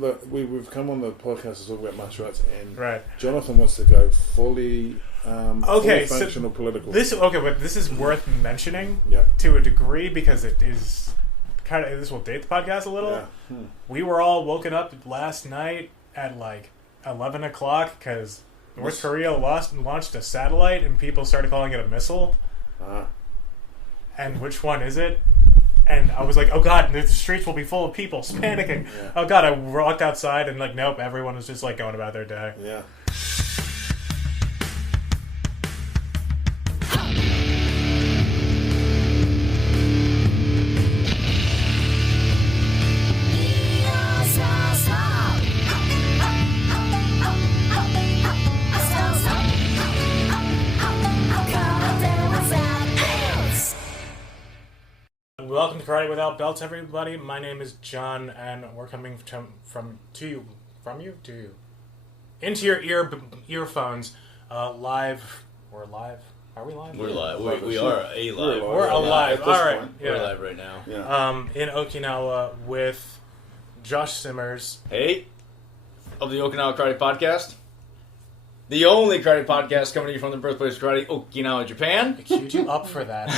Look, we've come on the podcast to talk about martial arts, and Right. Jonathan wants to go fully functional political. But this is worth mentioning Yeah. to a degree because it is kind of, this will date the podcast a little. Yeah. We were all woken up last night at like 11 o'clock because North Korea launched a satellite and people started calling it a missile. And which one is it? And I was like, oh god, the streets will be full of people panicking. Yeah. Oh god, I walked outside and like, nope, everyone was just like going about their day. Yeah. Welcome to Karate Without Belts, everybody. My name is John, and we're coming to you into your earphones, live. We're live. Are we live? We're live. We are live. We're alive. All right. Yeah. We're live right now. Yeah. In Okinawa with Josh Simmers. Hey, of the Okinawa Karate Podcast. The only karate podcast coming to you from the birthplace of karate, Okinawa, Japan. I queued you up for that.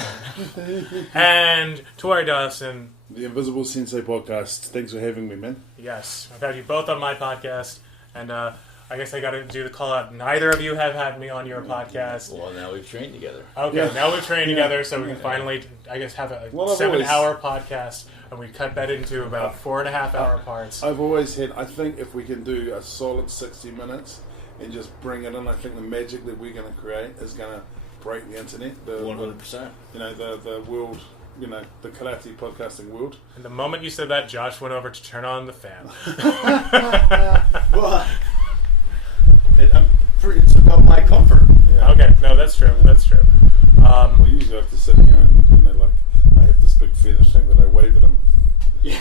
And Tuari Dawson. The Invisible Sensei Podcast. Thanks for having me, man. Yes, I've had you both on my podcast, and I guess I got to do the call out. Neither of you have had me on your podcast. Well, now we've trained together. Okay, Yeah. now we've trained together, so we can finally, I guess, have a Well, I've 7-hour podcast, and we cut that into about 4.5-hour parts. I've always had, I think if we can do a solid 60 minutes and just bring it in, I think the magic that we're going to create is going to break the internet. 100%. The world, the karate podcasting world. And the moment you said that, Josh went over to turn on the fan. Well, it's about my comfort. Yeah. Okay, no, that's true. That's true. We usually have to sit here and, I have this big fetish thing that I wave at him. Yeah.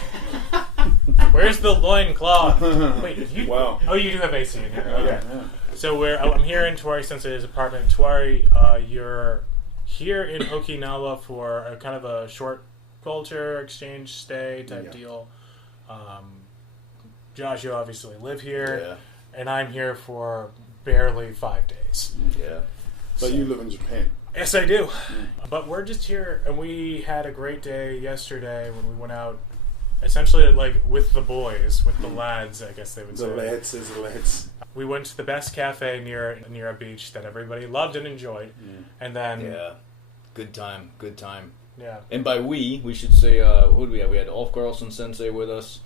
Where's the loincloth? Wait, did you? Wow. Oh, you do have AC in here. Okay. Yeah. So I'm here in Tuari Sensei's apartment. Tuari, you're here in Okinawa for a kind of a short culture exchange stay type deal. Josh, you obviously live here, and I'm here for barely 5 days. Yeah. But you live in Japan. Yes, I do. But we're just here, and we had a great day yesterday when we went out, essentially like with the boys, with the lads, I guess they would say. The lads. We went to the best cafe near a beach that everybody loved and enjoyed, and then Good time. yeah. And by we should say, who do we have? We had Ulf Carlson Sensei with us.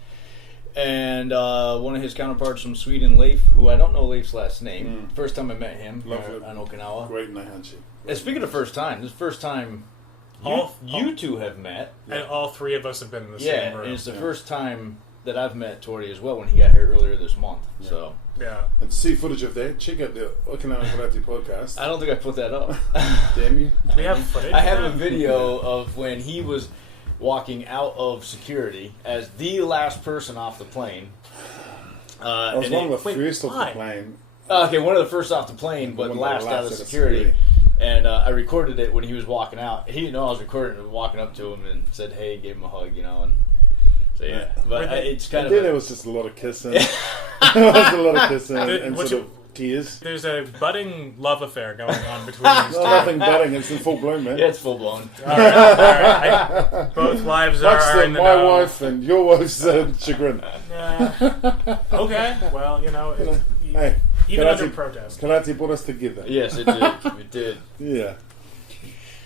And one of his counterparts from Sweden, Leif, who I don't know Leif's last name. First time I met him on Okinawa. Great Naihanchi. And speaking of first time, this is the first time you two have met. And all three of us have been in the same room. And it's the first time that I've met Tuari as well when he got here earlier this month. Yeah. So yeah. And to see footage of that, check out the Okinawa Karate Podcast. I don't think I put that up. Damn you. We have footage. I have a of that? video of when he was walking out of security as the last person off the plane. I was one of the first off the plane. Okay, one of the first off the plane, but last out of security. And I recorded it when he was walking out. He didn't know I was recording it, walking up to him and said, hey, gave him a hug, and so yeah. But it's kind of... Then there was just a lot of kissing. There was a lot of kissing and sort of tears. There's a budding love affair going on between these two. Nothing budding, it's in full bloom, man. Yeah, it's full blown. All right. Both lives Much are to in the my know. wife and your wife's chagrin. Okay, well, Hey, even under protest. Karate brought us together. Yes, it did. It did. Yeah.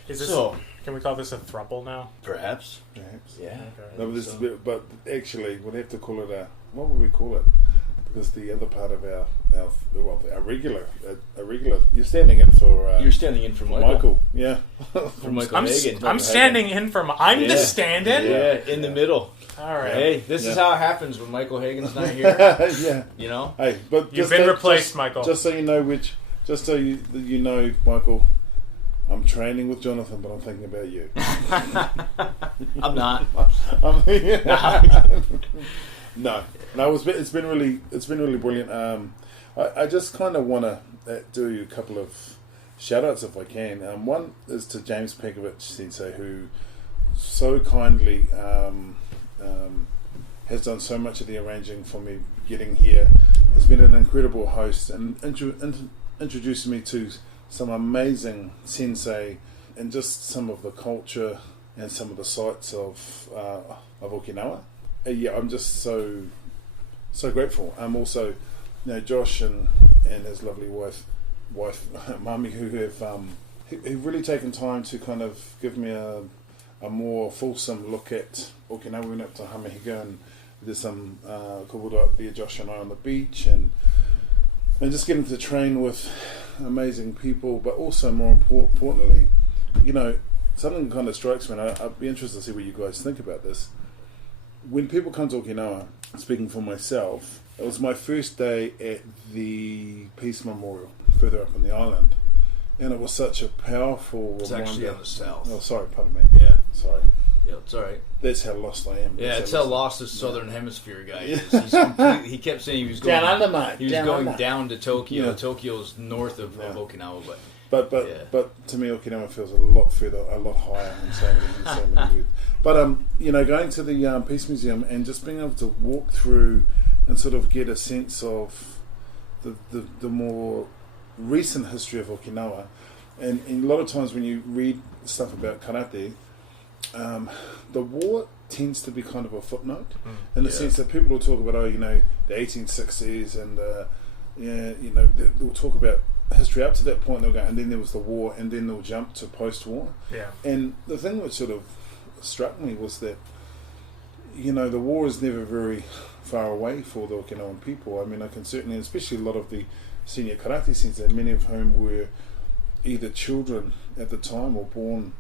Is this? So, can we call this a throuple now? perhaps. Perhaps. Yeah. Okay. No, but actually, we'd have to call it what would we call it? Because the other part of our regular, you're standing in for... You're standing in for Michael. Yeah. For Michael Hagen. I'm standing in for I'm the stand-in? Yeah, in the middle. All right. Hey, this is how it happens when Michael Hagen's not here. Yeah. You know? Hey, but You've been replaced, Michael. Just so you know, you know, Michael, I'm training with Jonathan, but I'm thinking about you. I'm not. No, it's been really brilliant. I just kind of want to do a couple of shout outs if I can. One is to James Pekovic Sensei, who so kindly has done so much of the arranging for me getting here. Has been an incredible host and introduced me to some amazing sensei and just some of the culture and some of the sights of Okinawa. I'm just so grateful. I'm also, Josh and his lovely wife, Mami, who have really taken time to kind of give me a more fulsome look at Okinawa. We went up to Hamahiga and did some kubura there, Josh and I, on the beach, and just getting to train with amazing people, but also more importantly, something kind of strikes me, and I'd be interested to see what you guys think about this. When people come to Okinawa, speaking for myself, it was my first day at the Peace Memorial further up on the island, and it was such a powerful reminder. It's actually on the south. Oh, sorry, pardon me. Yeah. Sorry. Yeah, it's all right. That's how lost I am. Yeah, it's how lost this southern hemisphere guy is. He kept saying he was going down under, mate. He was going down to Tokyo. Yeah. Tokyo's north of Okinawa, but to me, Okinawa feels a lot further, a lot higher in so many years. But going to the Peace Museum and just being able to walk through and sort of get a sense of the more recent history of Okinawa, and a lot of times when you read stuff about karate, the war tends to be kind of a footnote in the sense that people will talk about the 1860s and they'll talk about history up to that point. They'll go, and then there was the war, and then they'll jump to post-war. Yeah. And the thing which sort of struck me was that the war is never very far away for the Okinawan people. I mean, I can certainly, especially a lot of the senior karate sensei, many of whom were either children at the time or born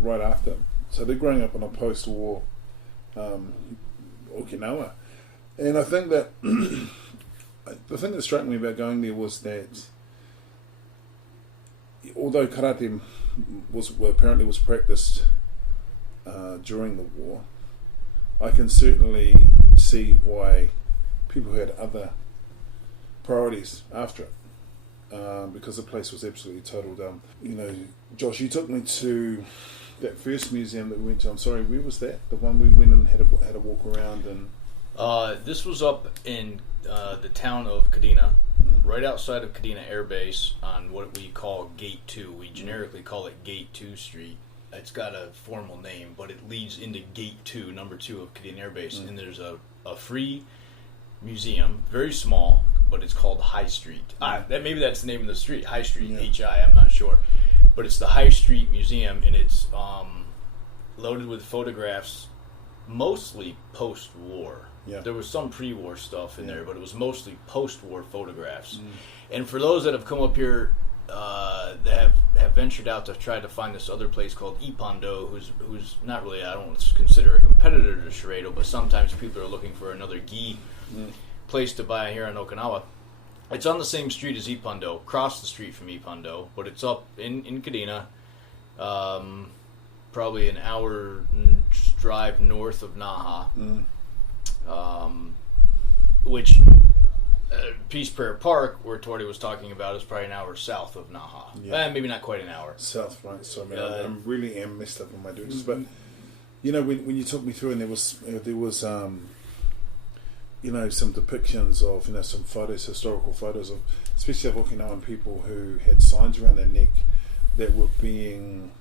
right after. So they're growing up in a post-war Okinawa. And I think that the thing that struck me about going there was that although karate apparently was practiced during the war, I can certainly see why people had other priorities after it. Because the place was absolutely totaled. Josh, you took me to that first museum that we went to. I'm sorry, where was that? The one we went and had a walk around and. This was up in the town of Kadena, right outside of Kadena Air Base, on what we call Gate 2. We generically call it Gate 2 Street. It's got a formal name, but it leads into Gate 2, number 2 of Kadena Air Base, and there's a free museum, very small, but it's called High Street. Maybe that's the name of the street, High Street, H-I, I'm not sure. But it's the High Street Museum, and it's loaded with photographs, mostly post-war. Yeah. There was some pre-war stuff in there, but it was mostly post-war photographs. And for those that have come up here, that have ventured out to try to find this other place called Ippondo, who's not really, I don't consider a competitor to Shiredo, but sometimes people are looking for another gi place to buy here in Okinawa. It's on the same street as Ippondo, across the street from Ippondo, but it's up in Kadena, probably an hour drive north of Naha, which Peace Prayer Park, where Tuari was talking about, is probably an hour south of Naha. Yeah. Maybe not quite an hour. South, right. So I really am messed up on my duties. But, when you took me through and there was some depictions of, some photos, historical photos of, especially of Okinawan people who had signs around their neck that were being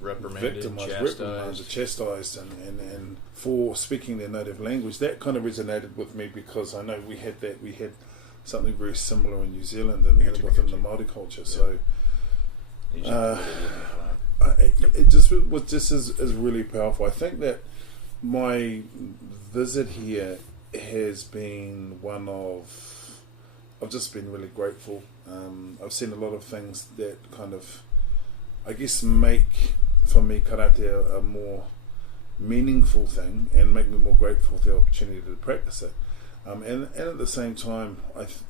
reprimanded, chastised, and for speaking their native language. That kind of resonated with me because I know we had something very similar in New Zealand and within the Māori culture. So it just is really powerful. I think that my visit here has been one of, I've just been really grateful. I've seen a lot of things that kind of, I guess, make for me karate a more meaningful thing and make me more grateful for the opportunity to practice it. And at the same time,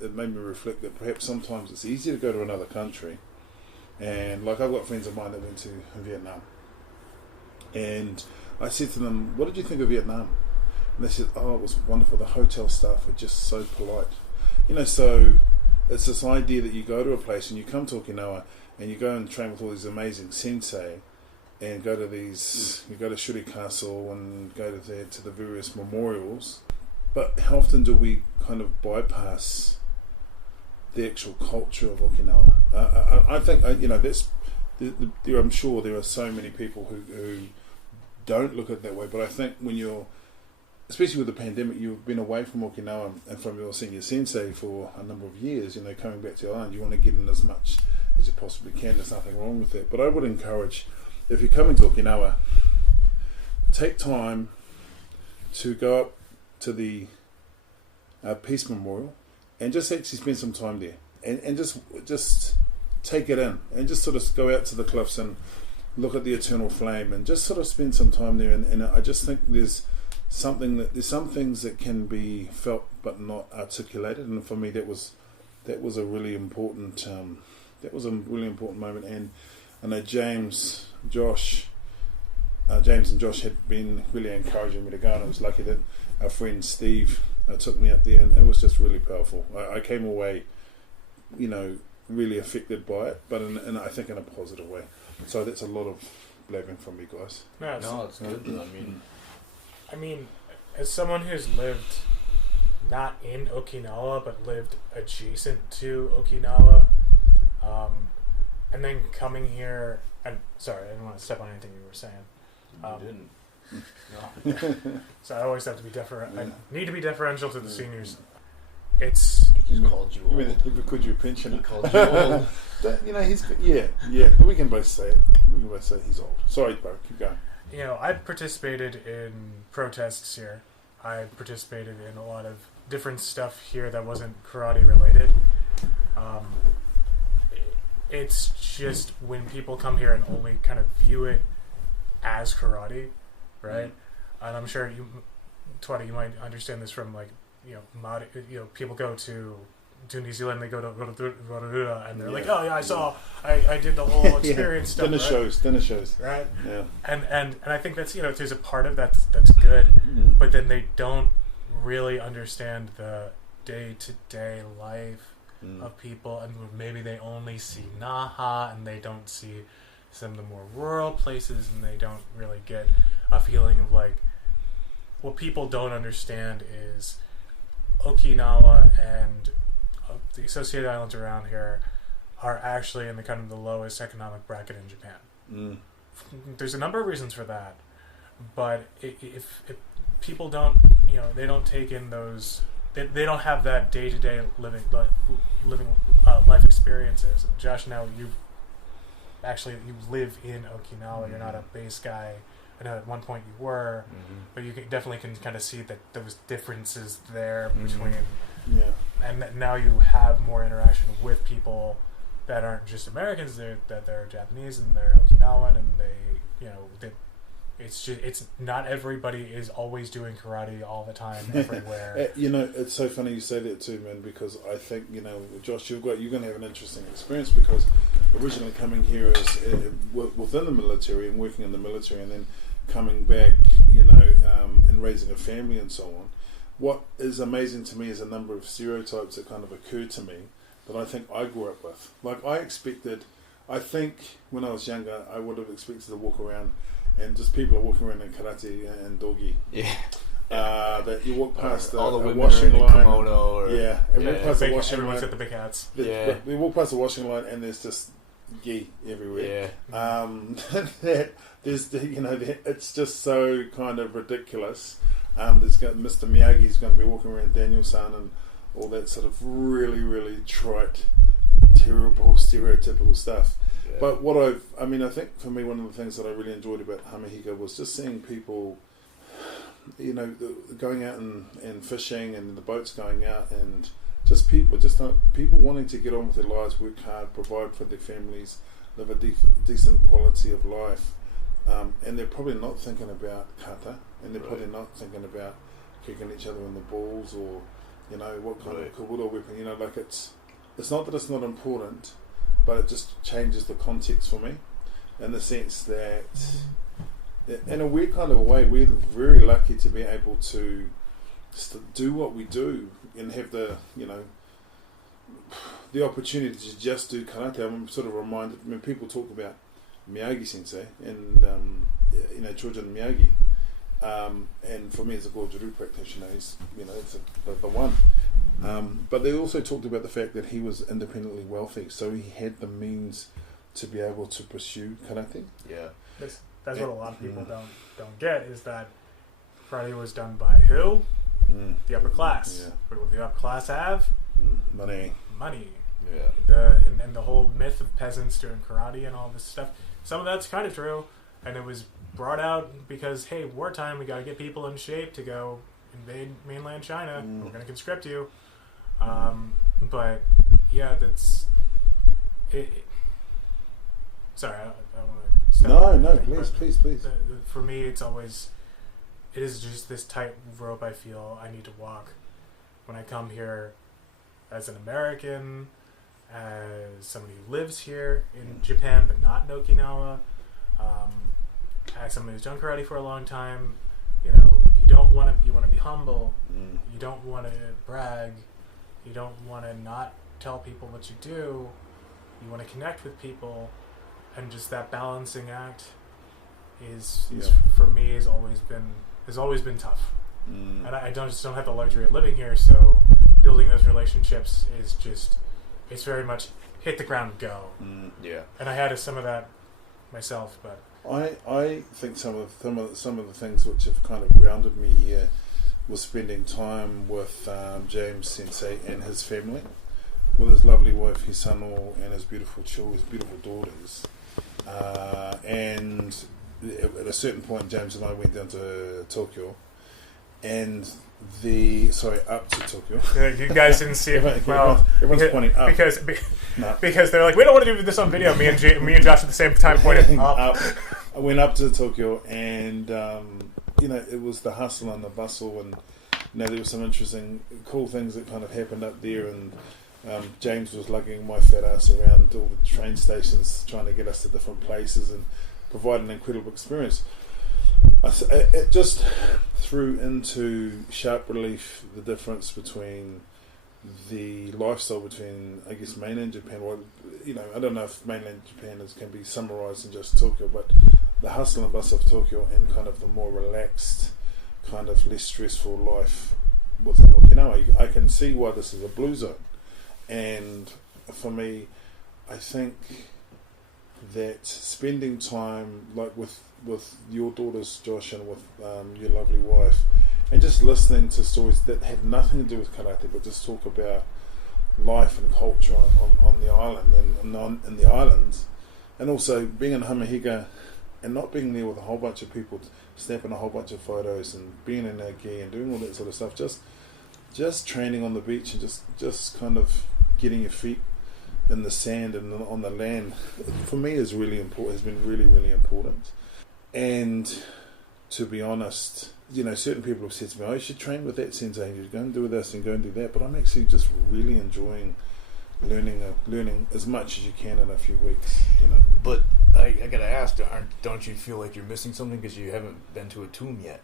it made me reflect that perhaps sometimes it's easier to go to another country. And like I've got friends of mine that went to Vietnam. And I said to them, what did you think of Vietnam? And they said, oh, it was wonderful. The hotel staff were just so polite. So it's this idea that you go to a place and you come to Okinawa and you go and train with all these amazing sensei, and go to these, you go to Shuri Castle and go to the various memorials. But how often do we kind of bypass the actual culture of Okinawa? I think, I'm sure there are so many people who don't look at it that way, but I think when you're, especially with the pandemic, you've been away from Okinawa and from your senior sensei for a number of years, coming back to your island, you want to get in as much as you possibly can. There's nothing wrong with that. But I would encourage, if you're coming to Okinawa, take time to go up to the Peace Memorial and just actually spend some time there and just take it in and just sort of go out to the cliffs and look at the eternal flame and just sort of spend some time there. And I just think there's some things that can be felt but not articulated, and for me that was a really important moment. And I know James and Josh had been really encouraging me to go, and I was lucky that our friend Steve took me up there, and it was just really powerful. I came away, really affected by it, but I think in a positive way. So that's a lot of blabbing from me, guys. No, it's good. I mean, as someone who's lived not in Okinawa but lived adjacent to Okinawa, and then coming here, and sorry, I didn't want to step on anything you were saying. You didn't. No. So I always have to be different. Yeah. I need to be deferential to the seniors. It's. He called you old. Could you pensioner? He called you old. He's yeah. We can both say it. We can both say he's old. Sorry, bro. Keep going. I've participated in protests here. I participated in a lot of different stuff here that wasn't karate related. It's just when people come here and only kind of view it as karate, right? And I'm sure Tuari, you might understand this from people go to New Zealand, they go to Rotorua, and they're like, oh yeah, I did the whole experience stuff. Dinner shows, right? Yeah, and I think that's there's a part of that that's good, but then they don't really understand the day-to-day life of people, and maybe they only see Naha and they don't see some of the more rural places, and they don't really get a feeling of what people don't understand is Okinawa and the associated islands around here are actually in the kind of the lowest economic bracket in Japan. There's a number of reasons for that, but if people don't, they don't take in those, they don't have that day-to-day living life experiences. And Josh, now you live in Okinawa. You're not a base guy. I know at one point you were, but you definitely can kind of see that those differences there between. Yeah. And now you have more interaction with people that aren't just Americans. That they're Japanese and they're Okinawan, and it's not everybody is always doing karate all the time everywhere. It's so funny you say that too, man, because I think Josh, you're going to have an interesting experience, because originally coming here as within the military and working in the military, and then coming back, and raising a family and so on. What is amazing to me is a number of stereotypes that kind of occurred to me that I think I grew up with. I think when I was younger, I would have expected to walk around and just people are walking around in karate and dogi. Yeah. That you walk past all the women washing are in line. Kimono. Walk past the washing everyone's line. got the big hats. We walk past the washing line and there's just gi everywhere. Yeah. It's just so kind of ridiculous. There's got Mr. Miyagi's going to be walking around Daniel-san and all that sort of really, really trite, terrible, stereotypical stuff. Yeah. But I think for me, one of the things that I really enjoyed about Hamahika was just seeing people, going out and fishing, and the boats going out, and just people wanting to get on with their lives, work hard, provide for their families, live a decent quality of life. And they're probably not thinking about kata, and they're probably not thinking about kicking each other in the balls, or what kind of kabuto weapon. It's not that it's not important, but it just changes the context for me, in the sense that in a weird kind of a way, we're very lucky to be able to do what we do and have the opportunity to just do karate. I'm sort of reminded when people talk about Miyagi Sensei and Chojun Miyagi. And for me as a Goju-Ryu practitioner, he's it's the one. But they also talked about the fact that he was independently wealthy, so he had the means to be able to pursue karate. Yeah, that's what a lot of people don't get, is that karate was done by who? The upper class. Yeah. What would the upper class have? Money. Yeah. And the whole myth of peasants doing karate and all this stuff. Some of that's kind of true, and it was brought out because, hey, wartime, we got to get people in shape to go invade mainland China. We're going to conscript you. But yeah, that's it. Sorry, I want to stop. No, please. For me, it is just this tight rope I feel I need to walk when I come here as an American, as somebody who lives here in Japan but not in Okinawa, as somebody who's done karate for a long time. You want to be humble. You don't want to brag. You don't want to not tell people what you do. You want to connect with people, and just that balancing act is for me has always been tough. And I just don't have the luxury of living here, so building those relationships it's very much hit the ground, go. Yeah. And I had some of that myself, but I think some of the things which have kind of grounded me here was spending time with James Sensei and his family, with his lovely wife Hisano and his beautiful daughters. And at a certain point, James and I went down to Tokyo, and up to Tokyo. You guys didn't see it. Everyone's pointing up because they're like, we don't want to do this on video. Me and Josh at the same time pointed up. I went up to Tokyo, and it was the hustle and the bustle, and there were some interesting, cool things that kind of happened up there. And James was lugging my fat ass around all the train stations, trying to get us to different places and provide an incredible experience. It just threw into sharp relief the difference between the lifestyle between, I guess, mainland Japan. Well, I don't know if mainland Japan can be summarized in just Tokyo, but the hustle and bustle of Tokyo and kind of the more relaxed, kind of less stressful life within Okinawa. I can see why this is a blue zone, and for me, I think that spending time like with your daughters, Josh, and with your lovely wife, and just listening to stories that have nothing to do with karate, but just talk about life and culture on the island and in the islands, and also being in Hamahiga and not being there with a whole bunch of people snapping a whole bunch of photos and being in our gi and doing all that sort of stuff, just training on the beach and just kind of getting your feet in the sand and on the land, for me is really important. Has been really, really important. And to be honest, certain people have said to me, "Oh, you should train with that sensei. You go and do this and go and do that." But I'm actually just really enjoying learning as much as you can in a few weeks. But I gotta ask, don't you feel like you're missing something because you haven't been to a tomb yet?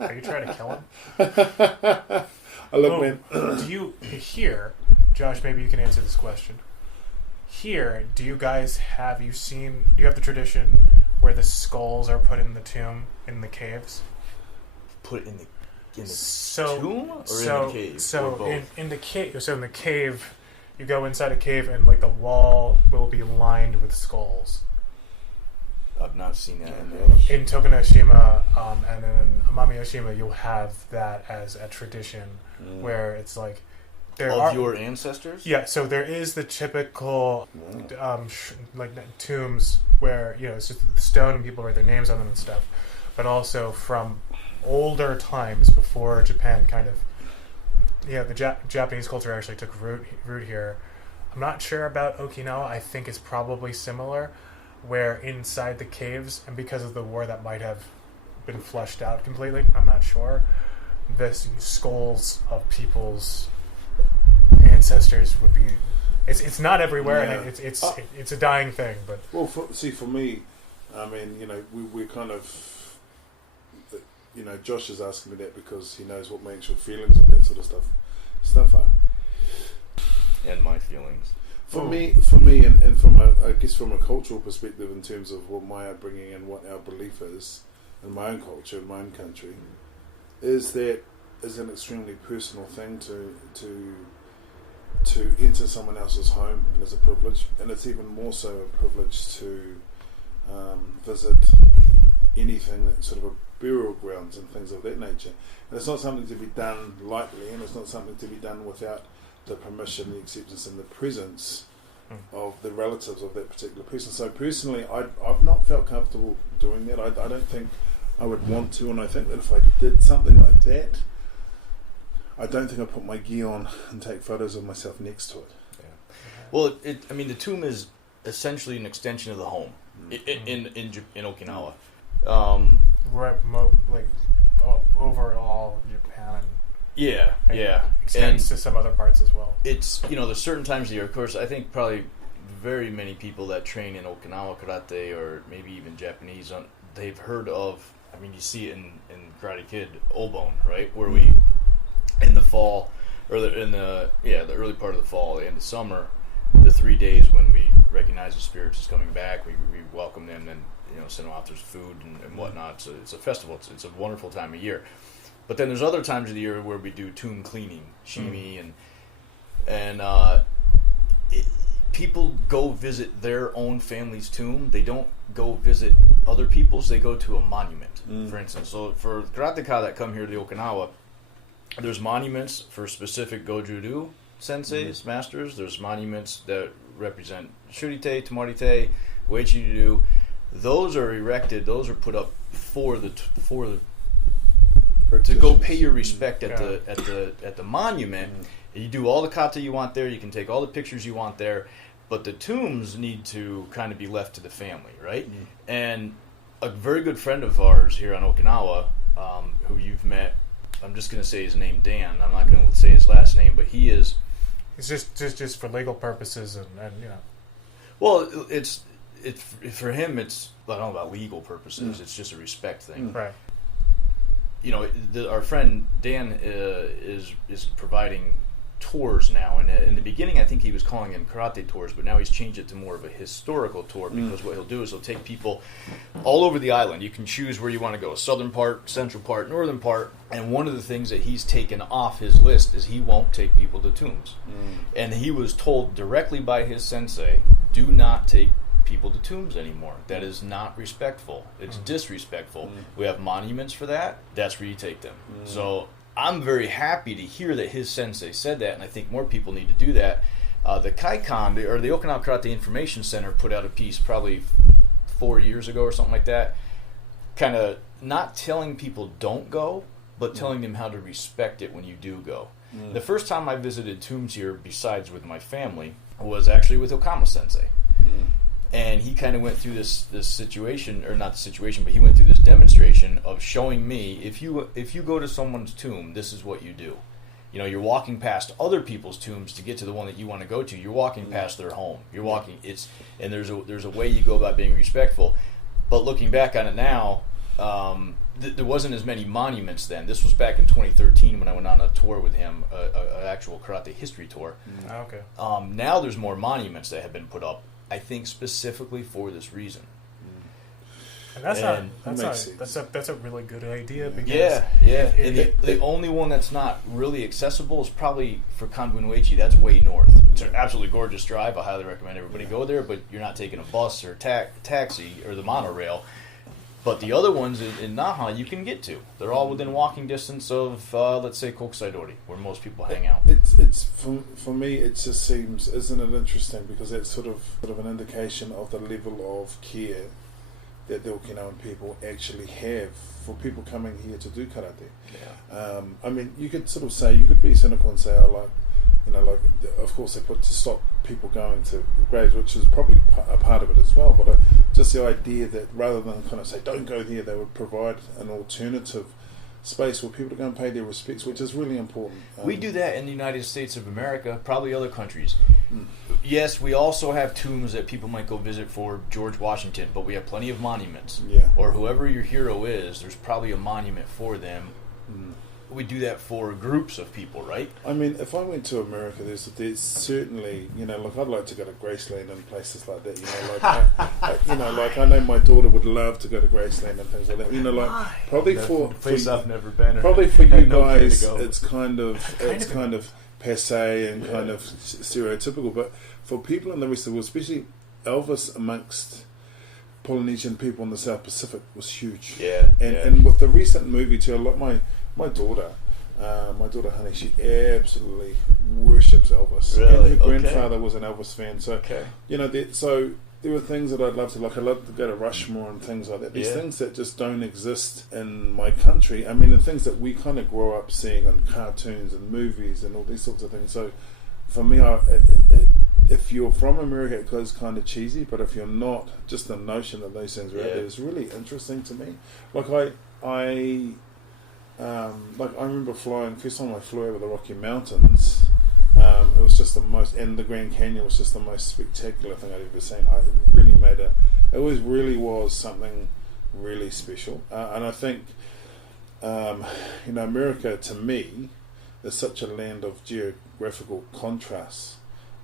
Are you trying to kill him? Do you here? Josh, maybe you can answer this question. Here, do you guys have you have the tradition where the skulls are put in the tomb, in the caves? Put in the tomb or in the cave? So in the cave, in the cave, you go inside a cave and like the wall will be lined with skulls. I've not seen that in Tokunoshima, and in Amami-Oshima, you'll have that as a tradition where it's like your ancestors. Yeah, so there is the typical like tombs where it's just the stone and people write their names on them and stuff, but also from older times before Japan the Japanese culture actually took root here. I'm not sure about Okinawa. I think it's probably similar, where inside the caves, and because of the war that might have been flushed out completely, I'm not sure, the skulls of people's ancestors would be. It's not everywhere, and it's a dying thing. But for me, I mean, we're kind of. Josh is asking me that because he knows what my actual feelings and that sort of stuff are. And my feelings. For me, and from I guess from a cultural perspective, in terms of what my upbringing and what our belief is in my own culture, in my own country, is that is an extremely personal thing to enter someone else's home, and it's a privilege, and it's even more so a privilege to visit anything that's sort of a burial grounds and things of that nature. And it's not something to be done lightly, and it's not something to be done without the permission, the acceptance, and the presence of the relatives of that particular person. So personally, I've not felt comfortable doing that. I don't think I would want to, and I think that if I did something like that, I don't think I'd put my gear on and take photos of myself next to it. Yeah. Well, the tomb is essentially an extension of the home in Okinawa. Overall Japan and yeah extends to some other parts as well. It's there's certain times of the year, of course. I think probably very many people that train in Okinawa karate or maybe even Japanese, they've heard of. I mean, you see it in Karate Kid, Obon, right, where we in the fall or the early part of the fall and the summer, the 3 days when we recognize the spirits is coming back, we welcome them and send them out. There's food and whatnot. So it's a festival. It's a wonderful time of year. But then there's other times of the year where we do tomb cleaning, shimi, and people go visit their own family's tomb. They don't go visit other people's. They go to a monument, for instance. So for karateka that come here to Okinawa, there's monuments for specific Goju-ryu senseis, masters. There's monuments that represent Shurite, Tomarite, Uechi-ryu. Those are erected. Those are put up for the to go pay your respect at the monument. You do all the kata you want there. You can take all the pictures you want there, but the tombs need to kind of be left to the family, right? And a very good friend of ours here on Okinawa, who you've met, I'm just going to say his name, Dan. I'm not going to say his last name, but he is. It's just for legal purposes and. Well, it's for him. It's I don't know about legal purposes. It's just a respect thing, right? Our friend Dan is providing tours now, and in the beginning I think he was calling them karate tours, but now he's changed it to more of a historical tour, because what he'll do is he'll take people all over the island. You can choose where you want to go, southern part, central part, northern part, and one of the things that he's taken off his list is he won't take people to tombs. And he was told directly by his sensei, do not take people to tombs anymore. That is not respectful. It's disrespectful. We have monuments for that. That's where you take them. So I'm very happy to hear that his sensei said that, and I think more people need to do that. The Kaikan, or the Okinawa Karate Information Center, put out a piece probably 4 years ago or something like that, kind of not telling people don't go, but telling them how to respect it when you do go. The first time I visited tombs here, besides with my family, was actually with Okama Sensei. And he kind of went through this situation, or not the situation, but he went through this demonstration of showing me, if you go to someone's tomb, this is what you do. You're walking past other people's tombs to get to the one that you want to go to. You're walking past their home. You're walking. And there's a way you go about being respectful. But looking back on it now, there wasn't as many monuments then. This was back in 2013 when I went on a tour with him, an actual karate history tour. Okay. Now there's more monuments that have been put up, I think specifically for this reason. And that's a really good idea. Because the only one that's not really accessible is probably for Kanbun-uechi. That's way north. It's an absolutely gorgeous drive. I highly recommend everybody go there, but you're not taking a bus or taxi or the monorail. But the other ones in Naha you can get to. They're all within walking distance of, let's say, Kokusaidori, where most people hang out. It's for me, it just seems, isn't it interesting, because it's sort of an indication of the level of care that the Okinawan people actually have for people coming here to do karate. Yeah. I mean, you could sort of say, you could be cynical and say, of course they put to stop people going to graves, which is probably a part of it as well, but just the idea that rather than kind of say, don't go there, they would provide an alternative space for people to go and pay their respects, which is really important. We do that in the United States of America, probably other countries. Yes, we also have tombs that people might go visit for George Washington, but we have plenty of monuments. Yeah. Or whoever your hero is, there's probably a monument for them we do that for groups of people, right? I mean, if I went to America, there's certainly, like I'd like to go to Graceland and places like that. I know my daughter would love to go to Graceland and things like that. Probably for I've never been. Probably for you guys, it's kind of passé and kind of stereotypical, but for people in the rest of the world, especially Elvis amongst Polynesian people in the South Pacific was huge. And with the recent movie too, like my daughter Honey, she absolutely worships Elvis. Really? And her grandfather was an Elvis fan, so so there were things that I'd love to, I'd love to go to Rushmore and things like that. These things that just don't exist in my country. I mean, the things that we kind of grow up seeing in cartoons and movies and all these sorts of things. So for me, if you're from America, it goes kind of cheesy, but if you're not, just the notion that those things are out there is really interesting to me. I remember first time I flew over the Rocky Mountains. It was just the most, and the Grand Canyon was just the most spectacular thing I'd ever seen. It really was something really special. And I think, America to me is such a land of geographical contrasts.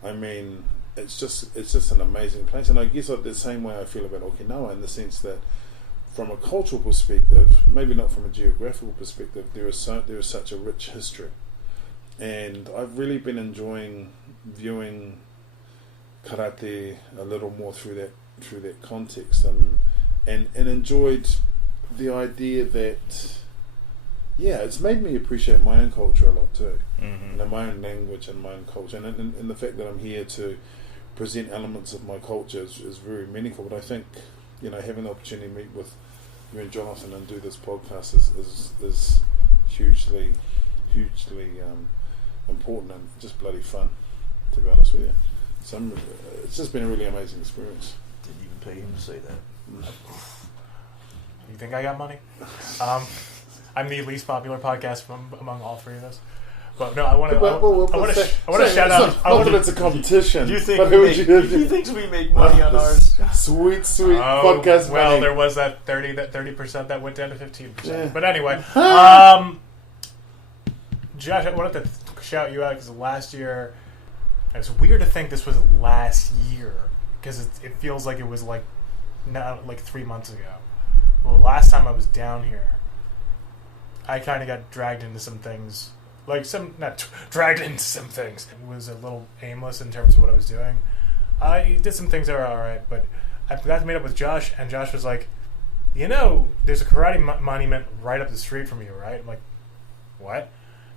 I mean, it's just an amazing place. And I guess the same way I feel about Okinawa, in the sense that from a cultural perspective, maybe not from a geographical perspective, there is such a rich history. And I've really been enjoying viewing karate a little more through that context, and enjoyed the idea that it's made me appreciate my own culture a lot too, my own language and my own culture, and the fact that I'm here to present elements of my culture is very meaningful. But I think having the opportunity to meet with you and Jonathan and do this podcast is hugely important and just bloody fun, to be honest with you. So it's just been a really amazing experience. Didn't even pay him to say that. You think I got money? I'm the least popular podcast among all three of us. But no, I want to shout out. Not that it's a competition. Do you think he thinks we make money on ours? Sweet podcast money. Well, there was that 30% that went down to 15%. Yeah. But anyway, Josh, I wanted to shout you out because last year, it's weird to think this was last year because it feels like it was like 3 months ago. Well, last time I was down here, I kind of got dragged into some things. Dragged into some things. It was a little aimless in terms of what I was doing. I did some things that were alright, but I got to meet up with Josh, and Josh was like, there's a karate monument right up the street from you, right? I'm like, what?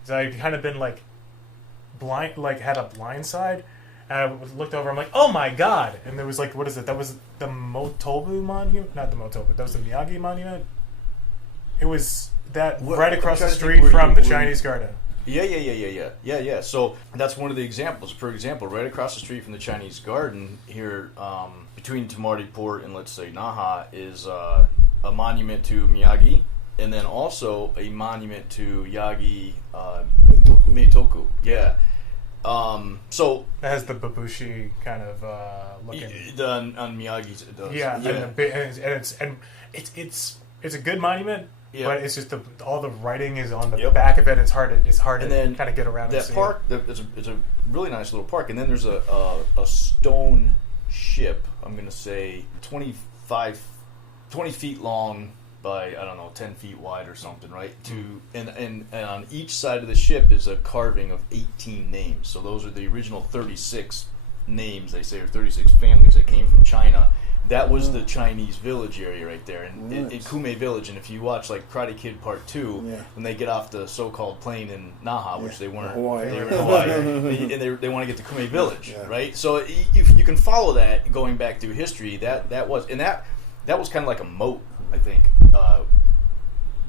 So I kind of been had a blind side, and I looked over, I'm like, oh my god! And there was what is it? That was the Motobu monument? Not the Motobu, that was the Miyagi monument? It was right across the street from the Chinese garden. Yeah. So that's one of the examples. For example, right across the street from the Chinese garden here, between Tuari Port and, let's say, Naha, is a monument to Miyagi, and then also a monument to Yagi Meitoku. Yeah. So it has the babushi kind of looking on Miyagi's. It does. Yeah. And it's a good monument. Yeah. But it's just all the writing is on the back of it. It's hard to kind of get around. That park, it's a really nice little park, and then there's a stone ship. I'm going to say 20 feet long by 10 feet wide or something, right? And on each side of the ship is a carving of 18 names. So those are the original 36 names, they say, or 36 families that came from China. That was the Chinese village area right there, in Kume Village. And if you watch Karate Kid Part 2, when they get off the so-called plane in Naha, which they weren't, they were in Hawaii, and they want to get to Kume Village, right? So you can follow that going back through history. That was kind of like a moat, I think.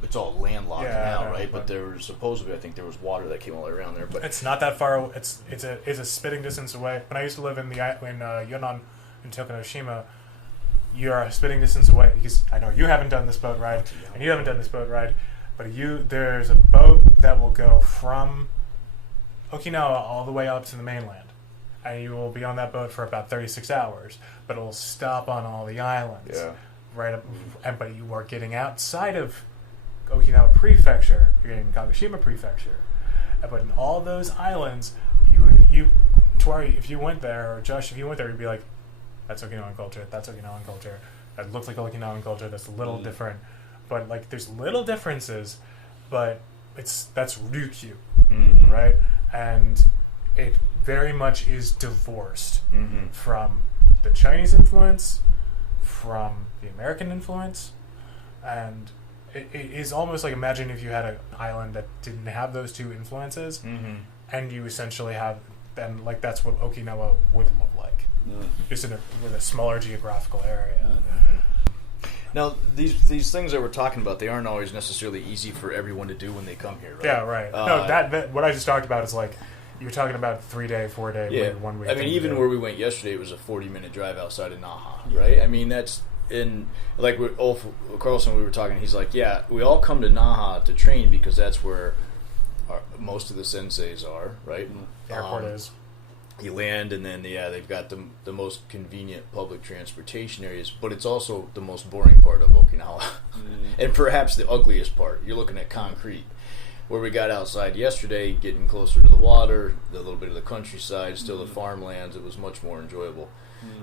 It's all landlocked now, right? But there was supposedly, I think, there was water that came all the way around there. But it's not that far. It's a spitting distance away. When I used to live in Yunnan in Tokunoshima, you're a spitting distance away, because I know you haven't done this boat ride, and you haven't done this boat ride, but there's a boat that will go from Okinawa all the way up to the mainland, and you will be on that boat for about 36 hours, but it will stop on all the islands, right up, but you are getting outside of Okinawa Prefecture, you're getting Kagoshima Prefecture. But in all those islands, you Tuari, if you went there, or Josh, if you went there, you'd be like, that's Okinawan culture, that's Okinawan culture, that looks like Okinawan culture, that's a little different. But like, there's little differences, but that's Ryukyu, right? And it very much is divorced from the Chinese influence, from the American influence, and it is almost like, imagine if you had an island that didn't have those two influences, and you essentially have, then like that's what Okinawa would look like, just with a smaller geographical area. Now, these things that we're talking about, they aren't always necessarily easy for everyone to do when they come here, right? Yeah, right. No, that what I just talked about is like, you're talking about 3-day, 4-day, 1 week. I mean, even where we went yesterday, it was a 40-minute drive outside of Naha, right? I mean, that's like with Ulf Carlson, we were talking, he's like, yeah, we all come to Naha to train because that's where most of the senseis are, right? The airport is. You land, and then they've got the most convenient public transportation areas, but it's also the most boring part of Okinawa, and perhaps the ugliest part. You're looking at concrete. Where we got outside yesterday, getting closer to the water, the little bit of the countryside, still the farmlands, it was much more enjoyable.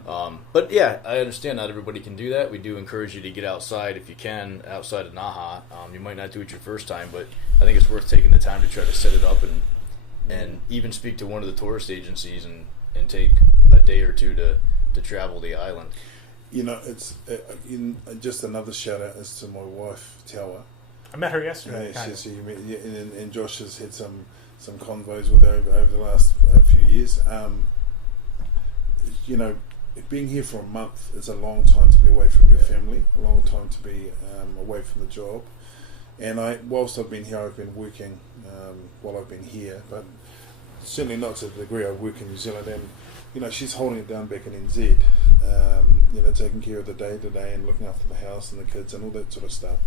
But yeah, I understand not everybody can do that. We do encourage you to get outside if you can, outside of Naha. You might not do it your first time, but I think it's worth taking the time to try to set it up and even speak to one of the tourist agencies and take a day or two to travel the island. You know, it's just another shout out is to my wife, Tawa. I met her yesterday. And Josh has had some convos with her over the last few years. You know, being here for a month is a long time to be away from your family, a long time to be away from the job. And whilst I've been here, I've been working while I've been here, but certainly not to the degree I work in New Zealand. And you know, she's holding it down back in NZ. You know, taking care of the day to day and looking after the house and the kids and all that sort of stuff.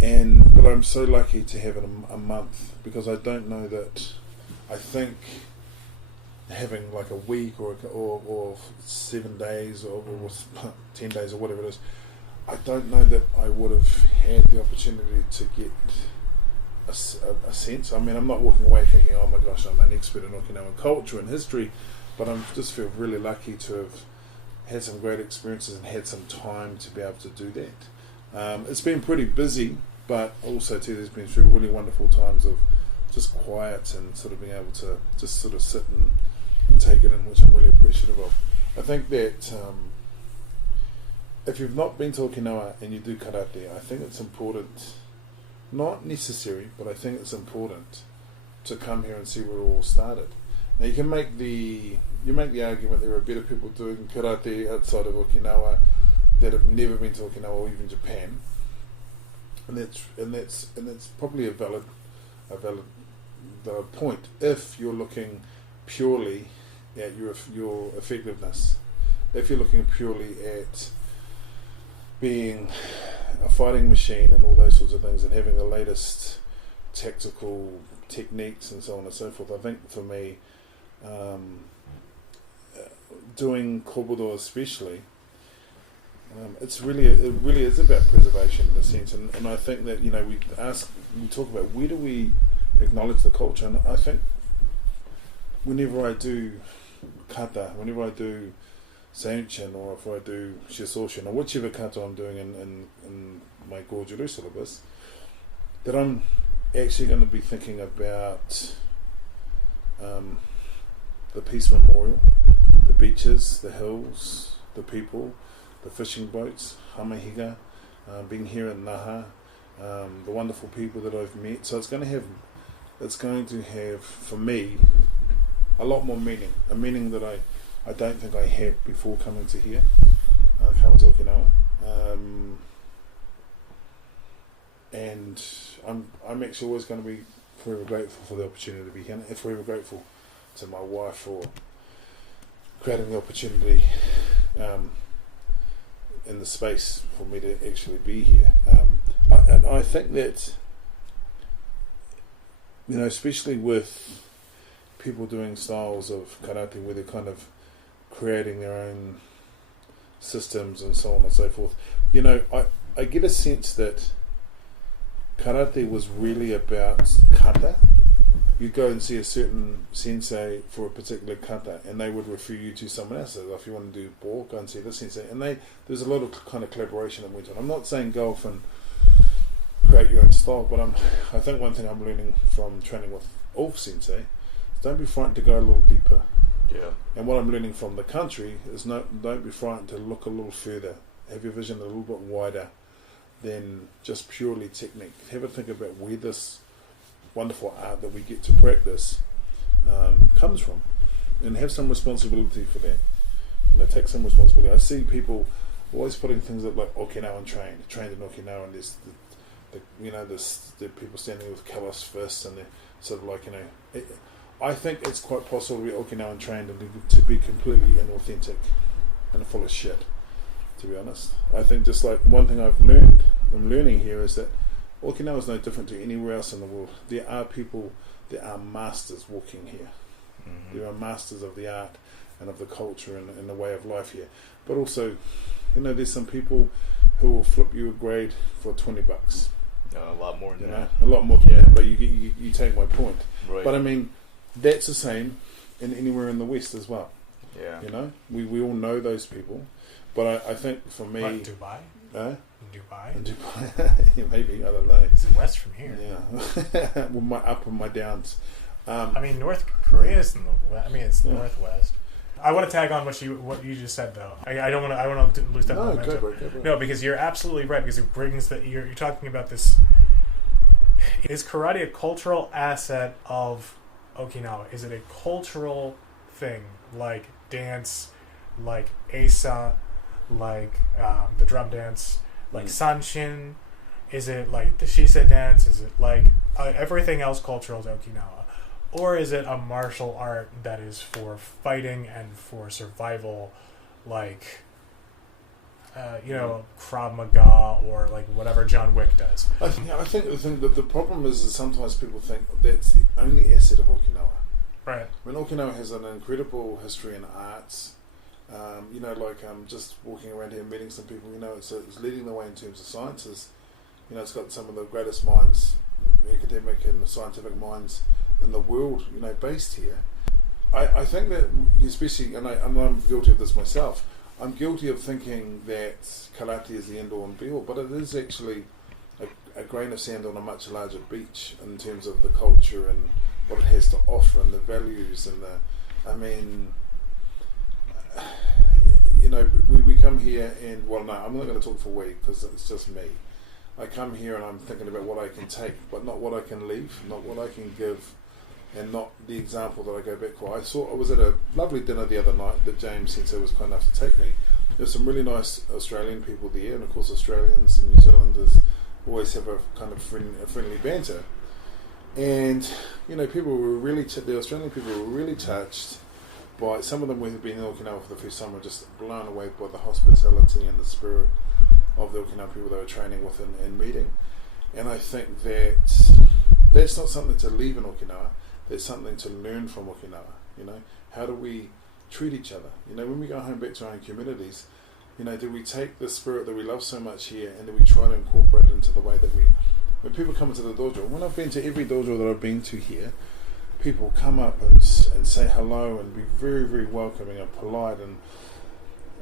But I'm so lucky to have it a month, because I don't know that. I think having like a week or 7 days or 10 days or whatever it is, I don't know that I would have had the opportunity to get a sense. I mean, I'm not walking away thinking, oh my gosh, I'm an expert in Okinawan culture and history, but I just feel really lucky to have had some great experiences and had some time to be able to do that. It's been pretty busy, but also too, there's been through really wonderful times of just quiet and sort of being able to just sort of sit and take it in, which I'm really appreciative of. I think that if you've not been to Okinawa and you do karate, I think it's important, not necessary, but I think it's important to come here and see where it all started. Now you can make the argument there are better people doing karate outside of Okinawa that have never been to Okinawa or even Japan, and that's probably a valid point if you're looking purely at your effectiveness. If you're looking purely at being a fighting machine and all those sorts of things and having the latest tactical techniques and so on and so forth, I think for me, doing kobudo especially, it really is about preservation in a sense, and I think that, you know, we talk about where do we acknowledge the culture, and I think whenever I do kata, whenever I do Seinchin, or if I do Shisoshin, or whichever kata I'm doing in my Goju-Ryu syllabus, that I'm actually going to be thinking about the Peace Memorial, the beaches, the hills, the people, the fishing boats, Hamahiga, being here in Naha, the wonderful people that I've met. So it's going to have for me a lot more meaning, a meaning that I don't think I had before coming to here, coming to Okinawa, and I'm actually always going to be forever grateful for the opportunity to be here, and forever grateful to my wife for creating the opportunity in the space for me to actually be here. I think that, you know, especially with people doing styles of karate where they're kind of creating their own systems and so on and so forth, you know, I get a sense that karate was really about kata. You go and see a certain sensei for a particular kata, and they would refer you to someone else. So if you want to do ball, go and see this sensei. And there's a lot of kind of collaboration that went on. I'm not saying go off and create your own style, but I think one thing I'm learning from training with Ulf sensei is don't be frightened to go a little deeper. Yeah. And what I'm learning from the country is don't be frightened to look a little further. Have your vision a little bit wider than just purely technique. Have a think about where this wonderful art that we get to practice comes from, and have some responsibility for that. Take some responsibility. I see people always putting things up like Okinawan trained in Okinawa, and there's the people standing with callous fists, and they're sort of like I think it's quite possible to be Okinawan trained and to be completely inauthentic and full of shit. To be honest, I think just like one thing I'm learning here is that Okinawa is no different to anywhere else in the world. There are people, there are masters walking here. Mm-hmm. There are masters of the art and of the culture and the way of life here. But also, there's some people who will flip you a grade for $20. A lot more than that. A lot more than that. But you take my point. Right. But I mean, that's the same in anywhere in the West as well. Yeah. We all know those people. But I think for me... What, Dubai? Dubai? In Dubai. Yeah, maybe, I don't know. It's west from here. Yeah. Well, my up and my downs. North Korea is in the west. It's northwest. I want to tag on what you just said, though. I don't want to lose that momentum. Go for it. No, because you're absolutely right, because it brings you're talking about this... Is karate a cultural asset of Okinawa? Is it a cultural thing, like dance, like Asa, like the drum dance, like Sanshin? Is it like the Shisa dance? Is it like everything else cultural to Okinawa? Or is it a martial art that is for fighting and for survival, like, Krav Maga or like whatever John Wick does? I think the problem is that sometimes people think that's the only asset of Okinawa. Right. When Okinawa has an incredible history in arts, just walking around here and meeting some people, it's leading the way in terms of sciences. It's got some of the greatest minds, academic and scientific minds in the world, based here. I think that, especially, and I'm guilty of this myself, I'm guilty of thinking that karate is the end all and be all, but it is actually a grain of sand on a much larger beach in terms of the culture and what it has to offer and the values and we come here and, I'm not going to talk for we because it's just me. I come here and I'm thinking about what I can take, but not what I can leave, not what I can give, and not the example that I go back for. I was at a lovely dinner the other night that James Sensei was kind enough to take me. There's some really nice Australian people there, and of course Australians and New Zealanders always have a kind of friendly banter. And people were really the Australian people were really touched by some of them who have been in Okinawa for the first time, were just blown away by the hospitality and the spirit of the Okinawan people they were training with and meeting. And I think that's not something to leave in Okinawa. There's something to learn from Okinawa. How do we treat each other? When we go home back to our own communities, do we take the spirit that we love so much here and do we try to incorporate it into the way that when people come into the dojo? When I've been to every dojo that I've been to here, people come up and say hello and be very, very welcoming and polite. And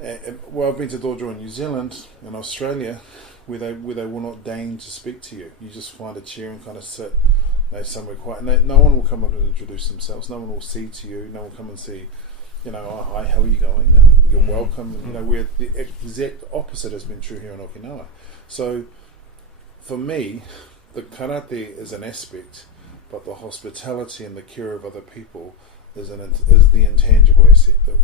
I've been to dojo in New Zealand and Australia where they will not deign to speak to you. You just find a chair and kind of sit somewhere quiet. And no one will come up and introduce themselves. No one will see to you. No one will come and see, oh, hi, how are you going? And you're welcome. Where the exact opposite has been true here in Okinawa. So for me, the karate is an aspect, but the hospitality and the care of other people is the intangible asset that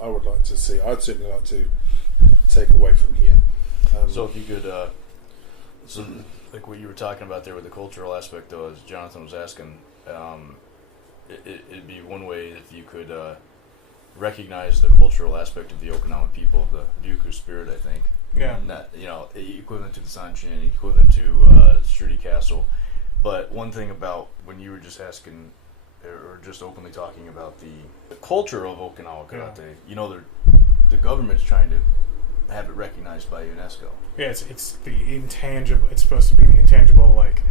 I would like to see. I'd certainly like to take away from here. So if you could, like what you were talking about there with the cultural aspect, though, as Jonathan was asking, it'd be one way if you could recognize the cultural aspect of the Okinawan people, the Ryukyu spirit, I think. Yeah. Not, equivalent to the Sanshin, equivalent to Sturdy Castle. But one thing about when you were just asking, or just openly talking about the culture of Okinawa karate, the government's trying to have it recognized by UNESCO. Yeah, it's the intangible. It's supposed to be the intangible, like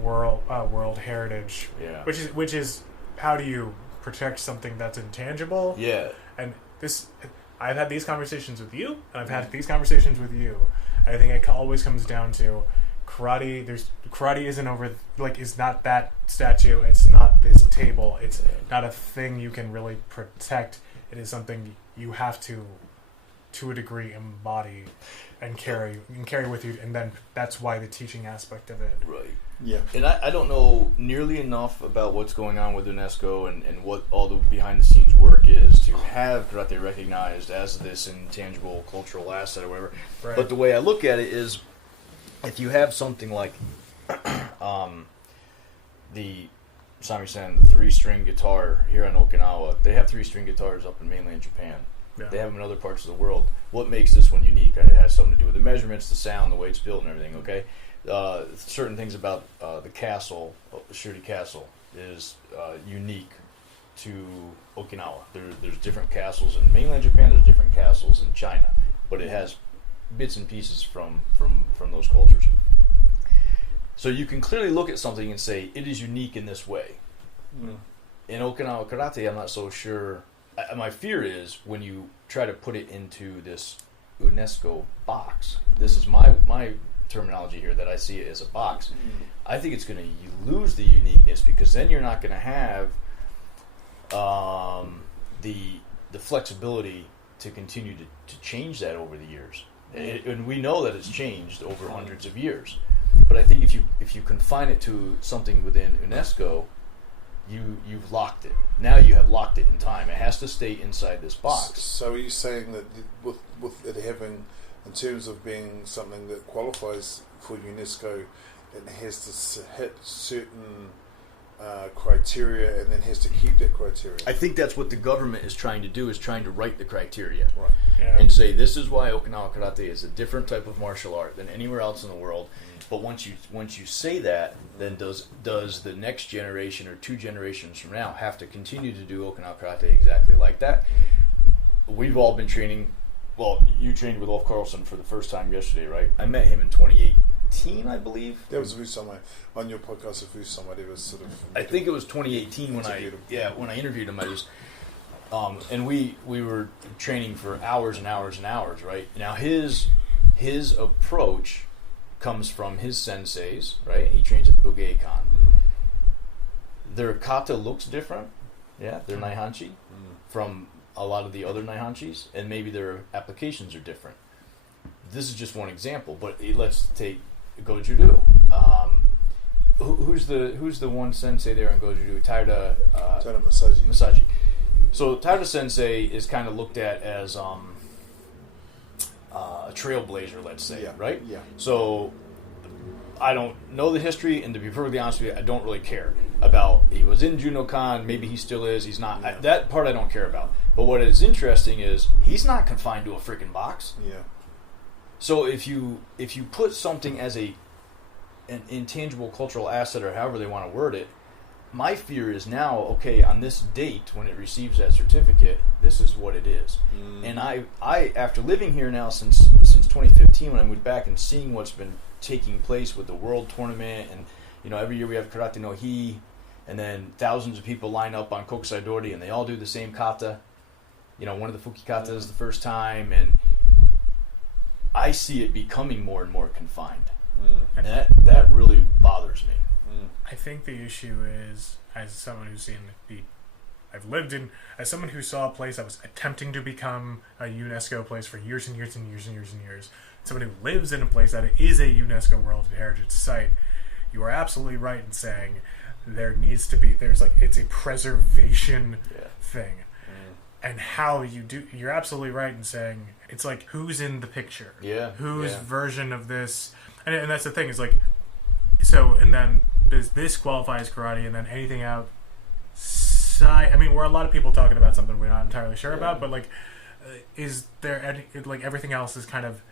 world heritage. Yeah. Which is how do you protect something that's intangible? Yeah. And this, I've had these conversations with you, and I've had these conversations with you. I think it always comes down to karate. Karate isn't over, like, it's not that statue. It's not this table. It's not a thing you can really protect. It is something you have to a degree, embody and carry with you, and then that's why the teaching aspect of it. Right. Yeah. And I don't know nearly enough about what's going on with UNESCO and what all the behind-the-scenes work is to have karate recognized as this intangible cultural asset or whatever. Right. But the way I look at it is, if you have something like the samisen, the 3-string guitar here on Okinawa, they have 3-string guitars up in mainland Japan. Yeah. They have them in other parts of the world. What makes this one unique? It has something to do with the measurements, the sound, the way it's built, and everything. Okay, certain things about the castle, Shuri Castle, is unique to Okinawa. There's different castles in mainland Japan. There's different castles in China, but it has bits and pieces from those cultures. So you can clearly look at something and say it is unique in this way. Mm. In Okinawa karate, I'm not so sure. My fear is when you try to put it into this UNESCO box. This is my terminology here, that I see it as a box. Mm-hmm. I think it's going to lose the uniqueness, because then you're not going to have the flexibility to continue to change that over the years. And we know that it's changed over hundreds of years. But I think if you confine it to something within UNESCO, you've locked it. Now you have locked it in time. It has to stay inside this box. So are you saying that with it having, in terms of being something that qualifies for UNESCO, it has to hit certain criteria and then has to keep that criteria? I think that's what the government is trying to do, is trying to write the criteria. Right. Yeah. And say, this is why Okinawa karate is a different type of martial art than anywhere else in the world. But once you say that, then does the next generation or 2 generations from now have to continue to do Okinawa karate exactly like that? We've all been training. Well, you trained with Ulf Carlson for the first time yesterday, right? I met him in 2018, I believe. That was somewhere on your podcast. If somebody was sort of, I think it was 2018 when I interviewed him. I just and we were training for hours and hours and hours, right? Now his approach comes from his senseis, right? He trains at the Bugeikan. Their kata looks different, their naihanchi from a lot of the other naihanchis, and maybe their applications are different. This is just one example, but let's take Goju-ryu. Who's the one sensei there in Goju-ryu? Taira Masaji. So Taira Sensei is kind of looked at as a trailblazer, let's say, right? Yeah. So I don't know the history, and to be perfectly honest with you, I don't really care about. He was in Junokan, maybe he still is. He's not. Yeah. That part I don't care about. But what is interesting is he's not confined to a freaking box. Yeah. So if you put something as an intangible cultural asset, or however they want to word it, my fear is now, okay, on this date when it receives that certificate, this is what it is. And I after living here now since 2015, when I moved back and seeing what's been taking place with the world tournament, and every year we have Karate no Hi, and then thousands of people line up on Kokusai Dori and they all do the same kata. One of the Fuki kata is the first time, and I see it becoming more and more confined. And that really bothers me. I think the issue is, as someone who's as someone who saw a place that was attempting to become a UNESCO place for years and years and years and years and years, someone who lives in a place that is a UNESCO World Heritage Site, you are absolutely right in saying there needs to be, it's a preservation thing. And how you do, you're absolutely right in saying, it's like, who's in the picture? Whose version of this? And that's the thing, is like, so, and then does this qualify as karate, and then anything outside? I mean, we're a lot of people talking about something we're not entirely sure about, but like, is there any, like, everything else is kind of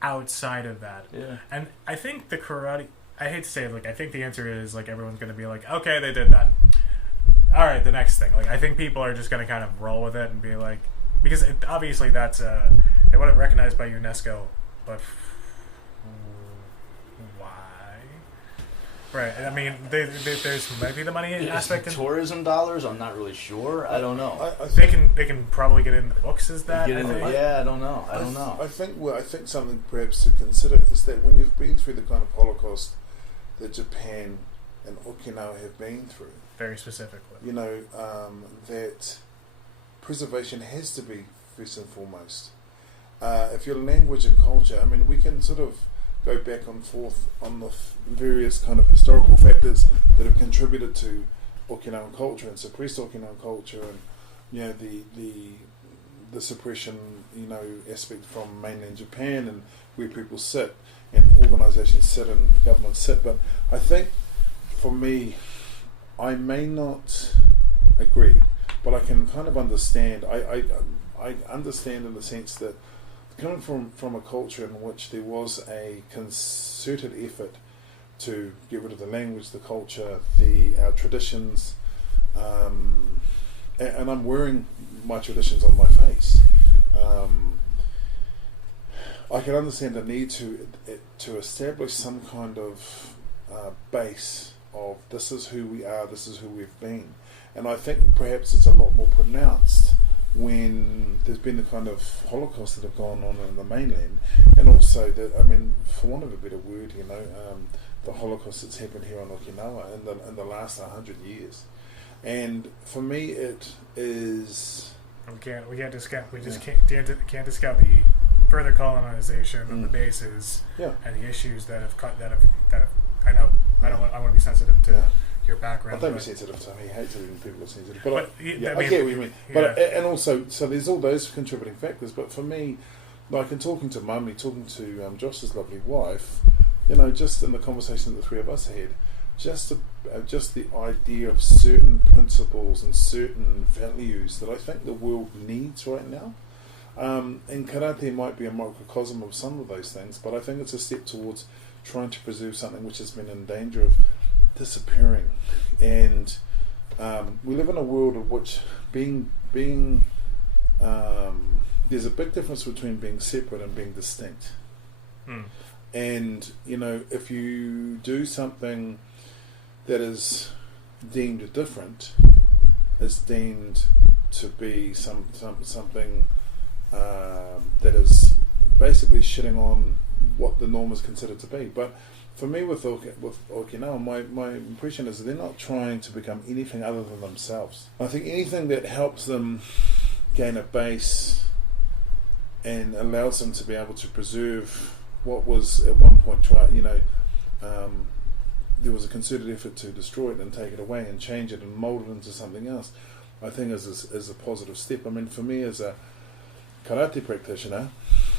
outside of that? And I think the karate, I hate to say it, like, I think the answer is, like, everyone's going to be like, okay, they did that. All right, the next thing. Like, I think people are just going to kind of roll with it and be like, because obviously that's They want it recognized by UNESCO, but why? Right. I mean, there's maybe the money aspect. Tourism dollars. I'm not really sure. I don't know. They can probably get in the books as that. I don't know. I think something perhaps to consider is that when you've been through the kind of Holocaust that Japan and Okinawa have been through, very specifically, that preservation has to be first and foremost. If your language and culture, I mean, we can sort of go back and forth on the various kind of historical factors that have contributed to Okinawan culture and suppressed Okinawan culture, and the suppression aspect from mainland Japan and where people sit and organisations sit and governments sit. But I think for me, I may not agree, but I can kind of understand. I understand in the sense that coming from a culture in which there was a concerted effort to get rid of the language, the culture, our traditions, and I'm wearing my traditions on my face. I can understand the need to establish some kind of base of this is who we are, this is who we've been, and I think perhaps it's a lot more pronounced when there's been the kind of Holocaust that have gone on in the mainland, and also that, I mean, for want of a better word, the Holocaust that's happened here on Okinawa in the last 100 years. And for me, it is. We can't discount the further colonization of the bases and the issues that have. I know I want to be sensitive to. Your background. I don't be sensitive to him. He hates it when people are sensitive. But I mean, I get what you mean. But and also, so there's all those contributing factors. But for me, like in talking to Mummy, talking to Josh's lovely wife, just in the conversation that the three of us had, just the idea of certain principles and certain values that I think the world needs right now. And karate might be a microcosm of some of those things, but I think it's a step towards trying to preserve something which has been in danger of disappearing. And we live in a world in which being there's a big difference between being separate and being distinct. And if you do something that is deemed different, is deemed to be something that is basically shitting on what the norm is considered to be. But for me, with Okinawa, my impression is they're not trying to become anything other than themselves. I think anything that helps them gain a base and allows them to be able to preserve what was at one point there was a concerted effort to destroy it and take it away and change it and mould it into something else, I think is a positive step. I mean, for me as a karate practitioner,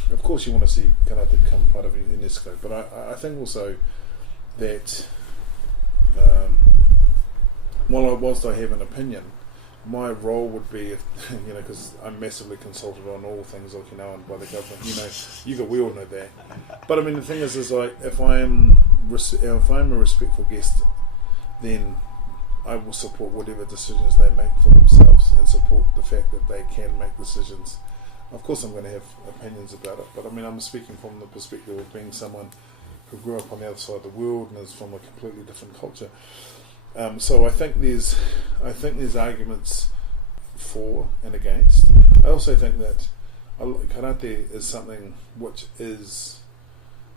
of course you want to see karate become part of UNESCO, but I think also that whilst I have an opinion, my role would be, because I'm massively consulted on all things Okinawan by the government. We all know that. But I mean, the thing is like if I'm a respectful guest, then I will support whatever decisions they make for themselves and support the fact that they can make decisions. Of course, I'm going to have opinions about it, but I mean, I'm speaking from the perspective of being someone who grew up on the other side of the world and is from a completely different culture. So I think there's arguments for and against. I also think that karate is something which is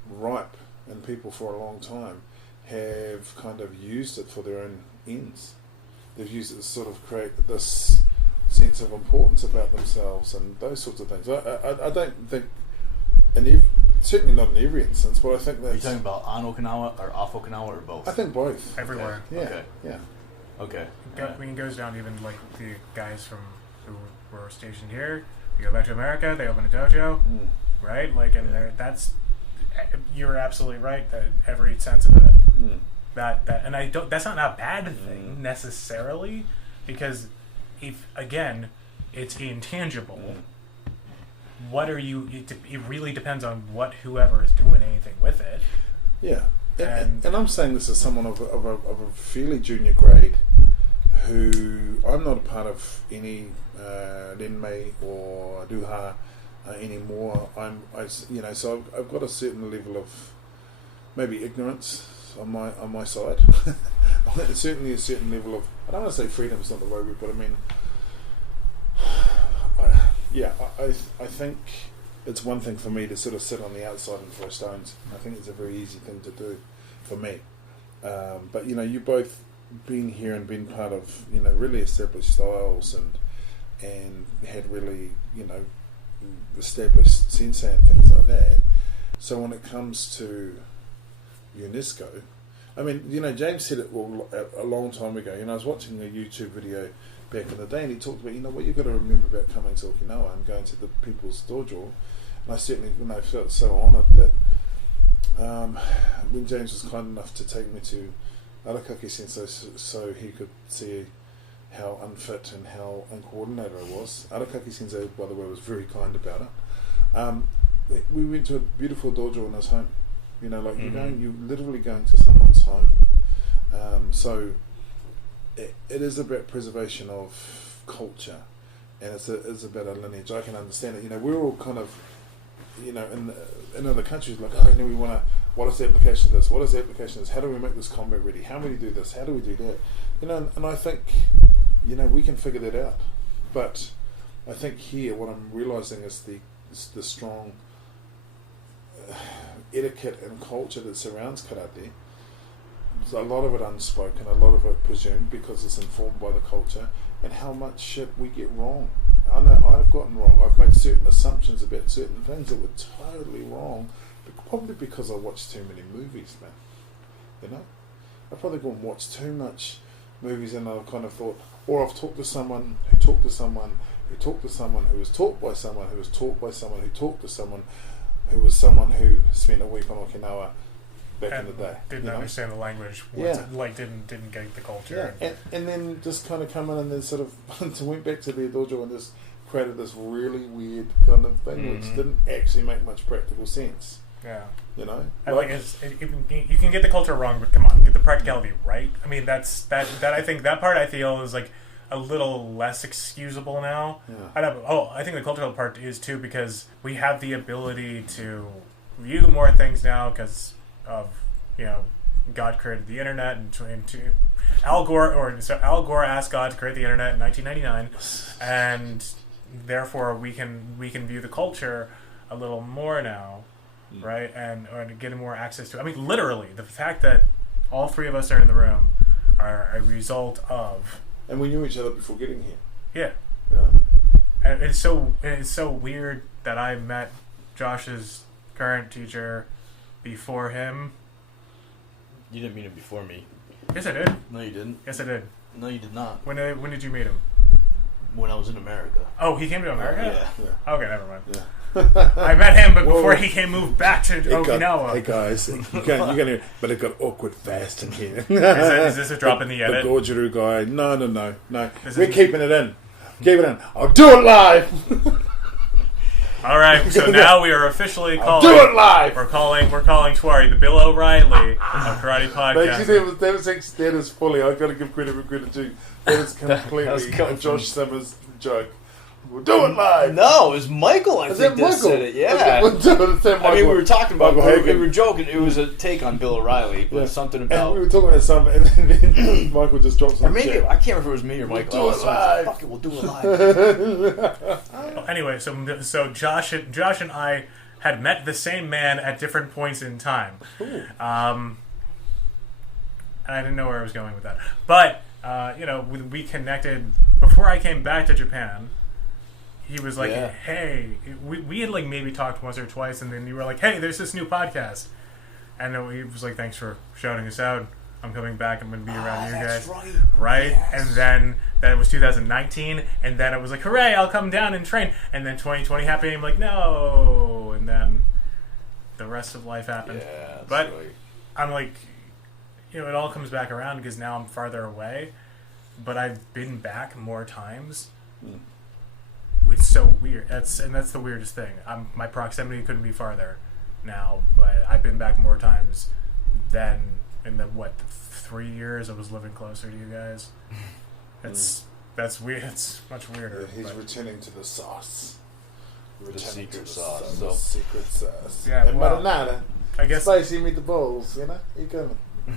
ripe, and people for a long time have kind of used it for their own ends. They've used it to sort of create this sense of importance about themselves and those sorts of things. I don't think, certainly not in every instance, but I think that. Are you talking about on Okinawa or off Okinawa or both? I think both. Everywhere. Yeah. Okay. Yeah. Okay. I mean, it goes down even like the guys who were stationed here. You go back to America, they open a dojo, right? Like, and that's. You're absolutely right that in every sense of it. That and I don't. That's not a bad thing necessarily, because if again, it's intangible. What are you? It really depends on whoever is doing anything with it. Yeah, and I'm saying this as someone of a fairly junior grade, who I'm not a part of any Renmei or Ruha anymore. So I've got a certain level of maybe ignorance on my side. Certainly a certain level of, I don't want to say freedom is not the right word, but I mean, I think it's one thing for me to sort of sit on the outside and throw stones. I think it's a very easy thing to do for me. But you both been here and been part of really established styles and had really established sensei and things like that. So when it comes to UNESCO, I mean, James said it a long time ago. I was watching a YouTube video back in the day, and he talked about, what you've got to remember about coming to Okinawa and going to the people's dojo. And I certainly, felt so honoured that when James was kind enough to take me to Arakaki Sensei so he could see how unfit and how uncoordinated I was. Arakaki Sensei, by the way, was very kind about it. We went to a beautiful dojo in his home. You're literally going to someone's home. So it is about preservation of culture, and it's about a lineage. I can understand it. We're all kind of, in other countries, like, we want to. What is the application of this? What is the application of this? How do we make this combat ready? How do we do this? How do we do that? And I think, we can figure that out. But I think here, what I'm realising is the strong etiquette and culture that surrounds karate. There's a lot of it unspoken, a lot of it presumed because it's informed by the culture, and how much shit we get wrong. I know I've gotten wrong. I've made certain assumptions about certain things that were totally wrong, probably because I watched too many movies, man. I've probably gone and watched too much movies, and I've kind of thought, or I've talked to someone who talked to someone who talked to someone who was taught by someone who was taught by someone who talked to someone who was someone who spent a week on Okinawa back in the day. Didn't understand the language. Didn't get the culture. Yeah, and then just kind of come in and then sort of went back to their dojo and just created this really weird kind of thing, which didn't actually make much practical sense. Yeah. You can get the culture wrong, but come on, get the practicality right. I mean, that I think that part I feel is like a little less excusable now. Yeah. I think the cultural part is too, because we have the ability to view more things now because of God created the internet and Al Gore asked God to create the internet in 1999, and therefore we can view the culture a little more now. Right, or getting more access to. I mean, literally, the fact that all three of us are in the room are a result of. And we knew each other before getting here. Yeah. And it's so weird that I met Josh's current teacher before him. You didn't meet him before me. Yes, I did. No, you didn't. Yes, I did. No, you did not. When did you meet him? When I was in America. Oh, he came to America? Yeah. Okay, never mind. Yeah. I met him, but before he moved back to Okinawa. Hey guys, you can but it got awkward fast in here. Is this a drop in the edit? The Gorgeru guy. No. We're keeping it in. Keep it in. I'll do it live. All right, so now we are officially calling. Do it live. We're calling Tuari the Bill O'Reilly of Karate Podcast. That is fully. I've got to give credit where credit due. That is completely Josh Summers' joke. We'll do it live. No, it was Michael. I think that said it. Yeah. I mean, we were talking about. We were joking. It was a take on Bill O'Reilly, but something about. And we were talking about something, and then Michael just drops some. Or maybe I can't remember if it was me or Michael. We'll do it live. Fuck it, we'll do it live. Anyway, so Josh and I had met the same man at different points in time. And I didn't know where I was going with that, but we connected before I came back to Japan. He was like, hey, we had like maybe talked once or twice, and then you were like, hey, there's this new podcast. And he was like, thanks for shouting us out. I'm coming back. I'm going to be around you guys. Right? Yes. And then it was 2019, and then it was like, hooray, I'll come down and train. And then 2020 happened, and I'm like, no. And then the rest of life happened. Yeah, but right. I'm like, it all comes back around because now I'm farther away. But I've been back more times. It's so weird. That's the weirdest thing. My proximity couldn't be farther now, but I've been back more times than in the 3 years I was living closer to you guys. That's weird. It's much weirder. Yeah, he's returning to the sauce. The secret sauce. The secret sauce. Yeah, And well, marinara. I guess Spicy meatballs, you know? You go.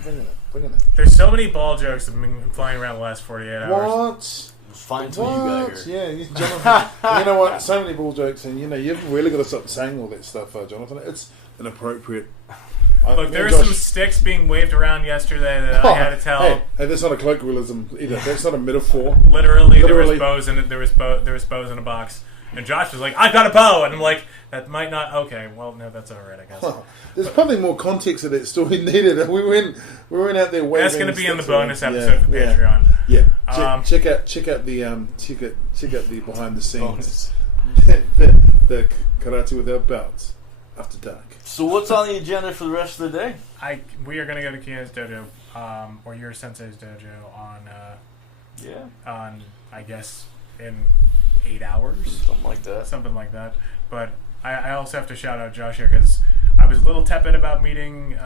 Bring it. there's so many ball jokes that have been flying around the last 48 hours. What? It was fine until you got here. Yeah, Jonathan. You know what? So many ball jokes, and you've really got to stop saying all that stuff, Jonathan. It's inappropriate. Look, there were some sticks being waved around yesterday that I had to tell. Hey, that's not a colloquialism either. That's not a metaphor. Literally, there was bows in it. There was bows in a box, and Josh was like, "I got a bow," and I'm like, "That might not." Okay, well, no, that's all right, I guess. Well, there's probably more context to that story needed. We went out there waving. That's going to be in the bonus episode for Patreon. Yeah, check out the behind the scenes, the karate without belts after dark. So what's on the agenda for the rest of the day? We are going to go to Kia's dojo, or your sensei's dojo on I guess in 8 hours, something like that. But I also have to shout out Josh here because I was a little tepid about meeting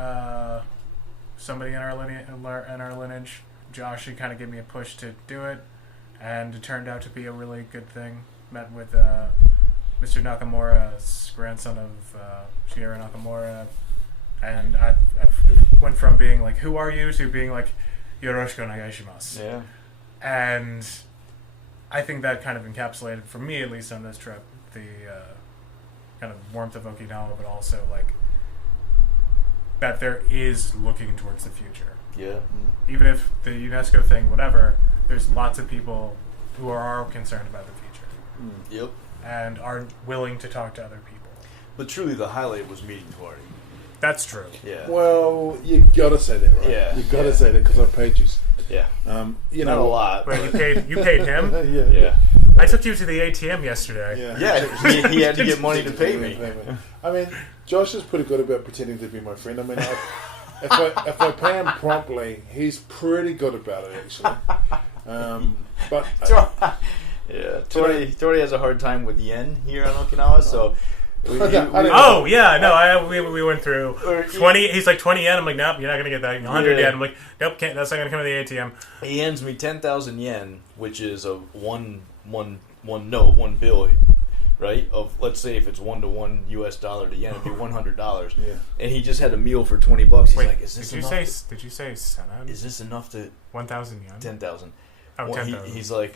somebody in our lineage. Josh, he kind of gave me a push to do it, and it turned out to be a really good thing. Met with Mr. Nakamura's grandson of Shigeru Nakamura, and I went from being like, "Who are you?" to being like, "Yoroshiku onegai shimasu." Yeah. And I think that kind of encapsulated, for me at least on this trip, the kind of warmth of Okinawa, but also like that there is looking towards the future. Yeah. Even if the UNESCO thing, whatever, there's lots of people who are concerned about the future. Yep. And are willing to talk to other people. But truly, the highlight was meeting Tuari. That's true. Yeah. Well, you gotta say that, right? Yeah. You gotta say that because I paid you. Yeah. You Not know a lot. Wait, you paid him? Yeah. I took you to the ATM yesterday. Yeah. He had to get money to pay me. I mean, Josh is pretty good about pretending to be my friend. I mean, if I pay him promptly, he's pretty good about it, actually. But yeah, Tuari has a hard time with yen here on Okinawa, so. We went through 20. He's like 20 yen. I'm like, nope, you're not gonna get that. 100 yen. I'm like, nope, that's not gonna come to the ATM. He hands me 10,000 yen, which is a one bill, right? Of, let's say if it's 1-to-1 US dollar to yen, it'd be $100. Yeah. And he just had a meal for $20. He's like, is this did enough? Did you say senan? Is this enough to 1,000 yen? 10,000. Oh, 10,000. He's like,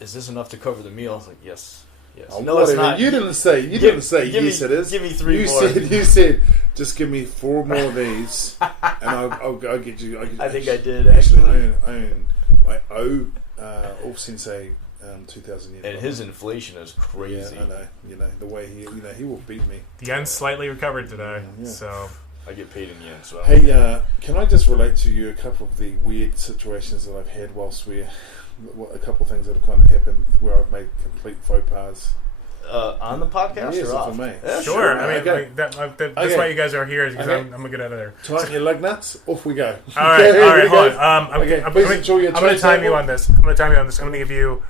is this enough to cover the meal? I was like, yes. Oh, no, it's not. You didn't say. Yes, it is. Give me 3 more. You said, just give me 4 more of these, and I'll get you. I think I did actually. I owe Ulf Sensei 2,000 yen. And his inflation is crazy. Yeah, I know. You know the way he will beat me. The yen's slightly recovered today, so I get paid in yen. So can I just relate to you a couple of the weird situations that I've had whilst a couple of things that have kind of happened where I've made complete faux pas. On the podcast yes, or off? For me. Yeah, sure. I mean, okay. that's why you guys are here, is because I'm going to get out of there. Tighten your lug nuts, off we go. All right, hold on. I'm going to time you on this. I'm going to give you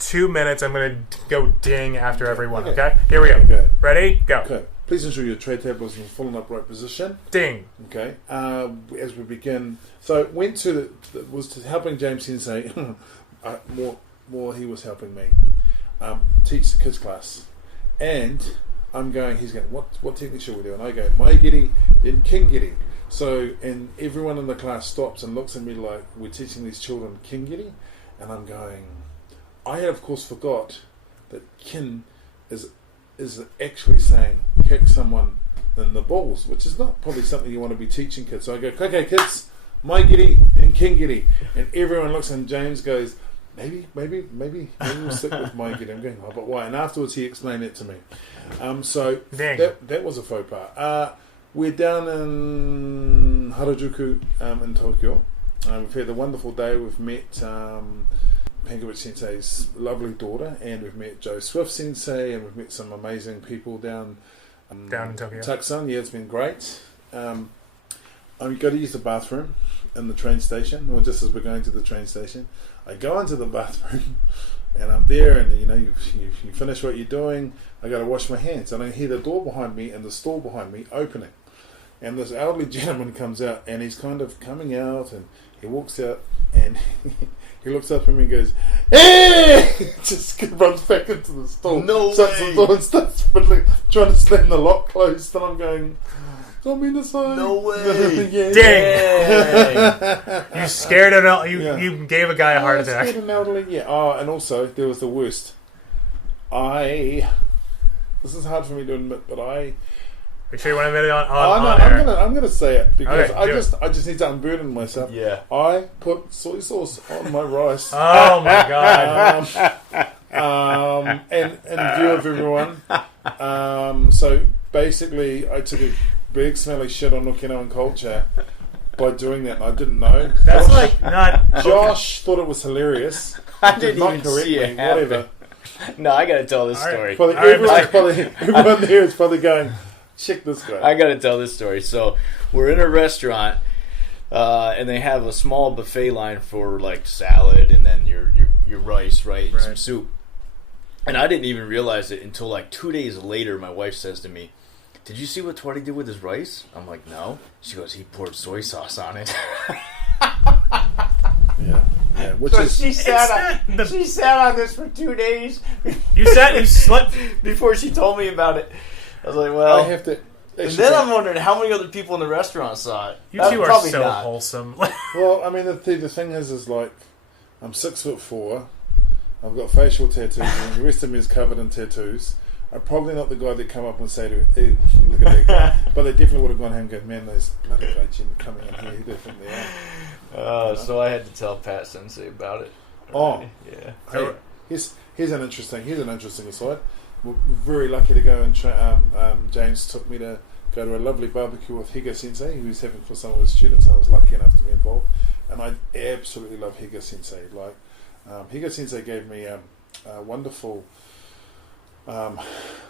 2 minutes. I'm going to go ding after everyone, okay? Here we go. Okay. Ready? Go. Okay. Please ensure your tray table is in full and upright position. Ding. Okay. As we begin, so went to was helping James Sensei. More he was helping me teach the kids class, and he's going, what technique should we do? And I go, Maigiri, then Kingiri. So, and everyone in the class stops and looks at me like we're teaching these children Kingiri, and I'm going, I had of course forgot that kin is actually saying kick someone in the balls, which is not probably something you want to be teaching kids. So I go, okay kids, Maigiri and Kingiri, and everyone looks, and James goes, Maybe we'll stick with Maigiri. I'm going, but why? And afterwards he explained it to me. So that was a faux pas. We're down in Harajuku in Tokyo. We've had a wonderful day. We've met Pankowitz Sensei's lovely daughter, and we've met Joe Swift Sensei, and we've met some amazing people down in Tokyo. Tucson. Yeah, it's been great. I've got to use the bathroom in the train station, or just as we're going to the train station. I go into the bathroom and I'm there, and you finish what you're doing. I got to wash my hands, and I hear the door behind me and the stall behind me opening, and this elderly gentleman comes out, and he's kind of coming out, and he walks out, and He looks up at me and goes, "Hey!" Just runs back into the stall. No shuts way. the door and starts fiddling, trying to slam the lock closed. And I'm going, "Got me inside." No way. Yeah. Dang. You scared an you gave a guy a heart attack. Scared an elderly, yeah. Oh, and also there was the worst. This is hard for me to admit, but Make sure you want to admit it on air. I'm gonna say it because Okay, I just need to unburden myself. Yeah. I put soy sauce on my rice. Oh my god. In view of everyone. So basically, I took a big smelly shit on Okinawan culture by doing that, and I didn't know. That's like not. Josh thought it was hilarious. I didn't Did not even correct see me, it happen. whatever. No, I gotta tell this All right. story. Probably, All right, everyone there is probably going, check this guy. I gotta tell this story. So we're in a restaurant, and they have a small buffet line for like salad and then your rice, right, and some soup. And I didn't even realize it until like 2 days later. My wife says to me, "Did you see what Tuari did with his rice?" I'm like, "No." She goes, "He poured soy sauce on it." Yeah, which So is she sat on this for 2 days You slept. before she told me about it. I was like, well. I have to. And then I'm wondering how many other people in the restaurant saw it. You two are Probably so not. wholesome. Well, I mean, the thing is like, I'm 6'4", I've got facial tattoos, and the rest of me is covered in tattoos. I'm probably not the guy that come up and say to, "Ew, look at that guy," but they definitely would have gone home and go, "Man, those bloody Asian coming in here, he definitely are." So I had to tell Pat Sensei about it. Oh, Yeah. hey, here's an interesting aside. We're very lucky to go and James took me to go to a lovely barbecue with Higa Sensei, who was having for some of his students. I was lucky enough to be involved, and I absolutely love Higa Sensei. Like, Higa Sensei gave me a wonderful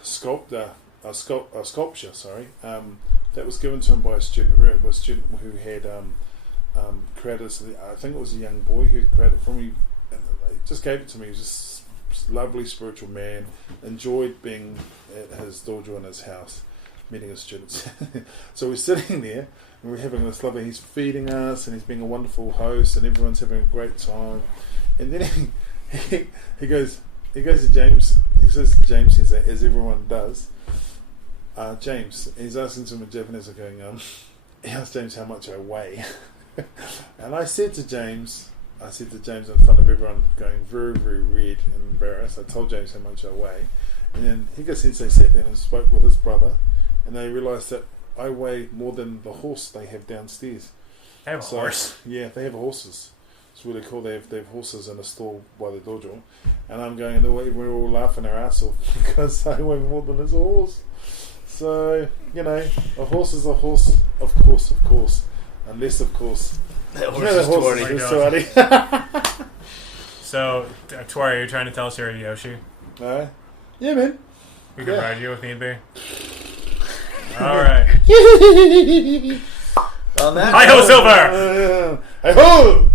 sculpture. That was given to him by a student. A student who had created. I think it was a young boy who created it for me. And he just gave it to me. He was just a lovely spiritual man. Enjoyed being at his dojo in his house, meeting his students. So we're sitting there and we're having this lovely. He's feeding us and he's being a wonderful host and everyone's having a great time. And then he goes to James. He says to James, as everyone does, James. He's asking to him in Japanese, going, he asked James how much I weigh, and I said to James in front of everyone, going very, very red and embarrassed. I told James how much I weigh, and then Higa Sensei sat down and spoke with his brother, and they realised that I weigh more than the horse they have downstairs. They have a horse. Yeah, they have horses. It's really cool. They have horses in a stall by the dojo, and I'm going. We're all laughing our ass off because I weigh more than his horse. So a horse is a horse, of course, unless of course That horse the is horse Tuari. is Tuari. So, Tuari, you're trying to tell us you're a Yoshi? Yeah, man. We can ride you if need be. Alright. Hi-ho, Silver! Hi-ho!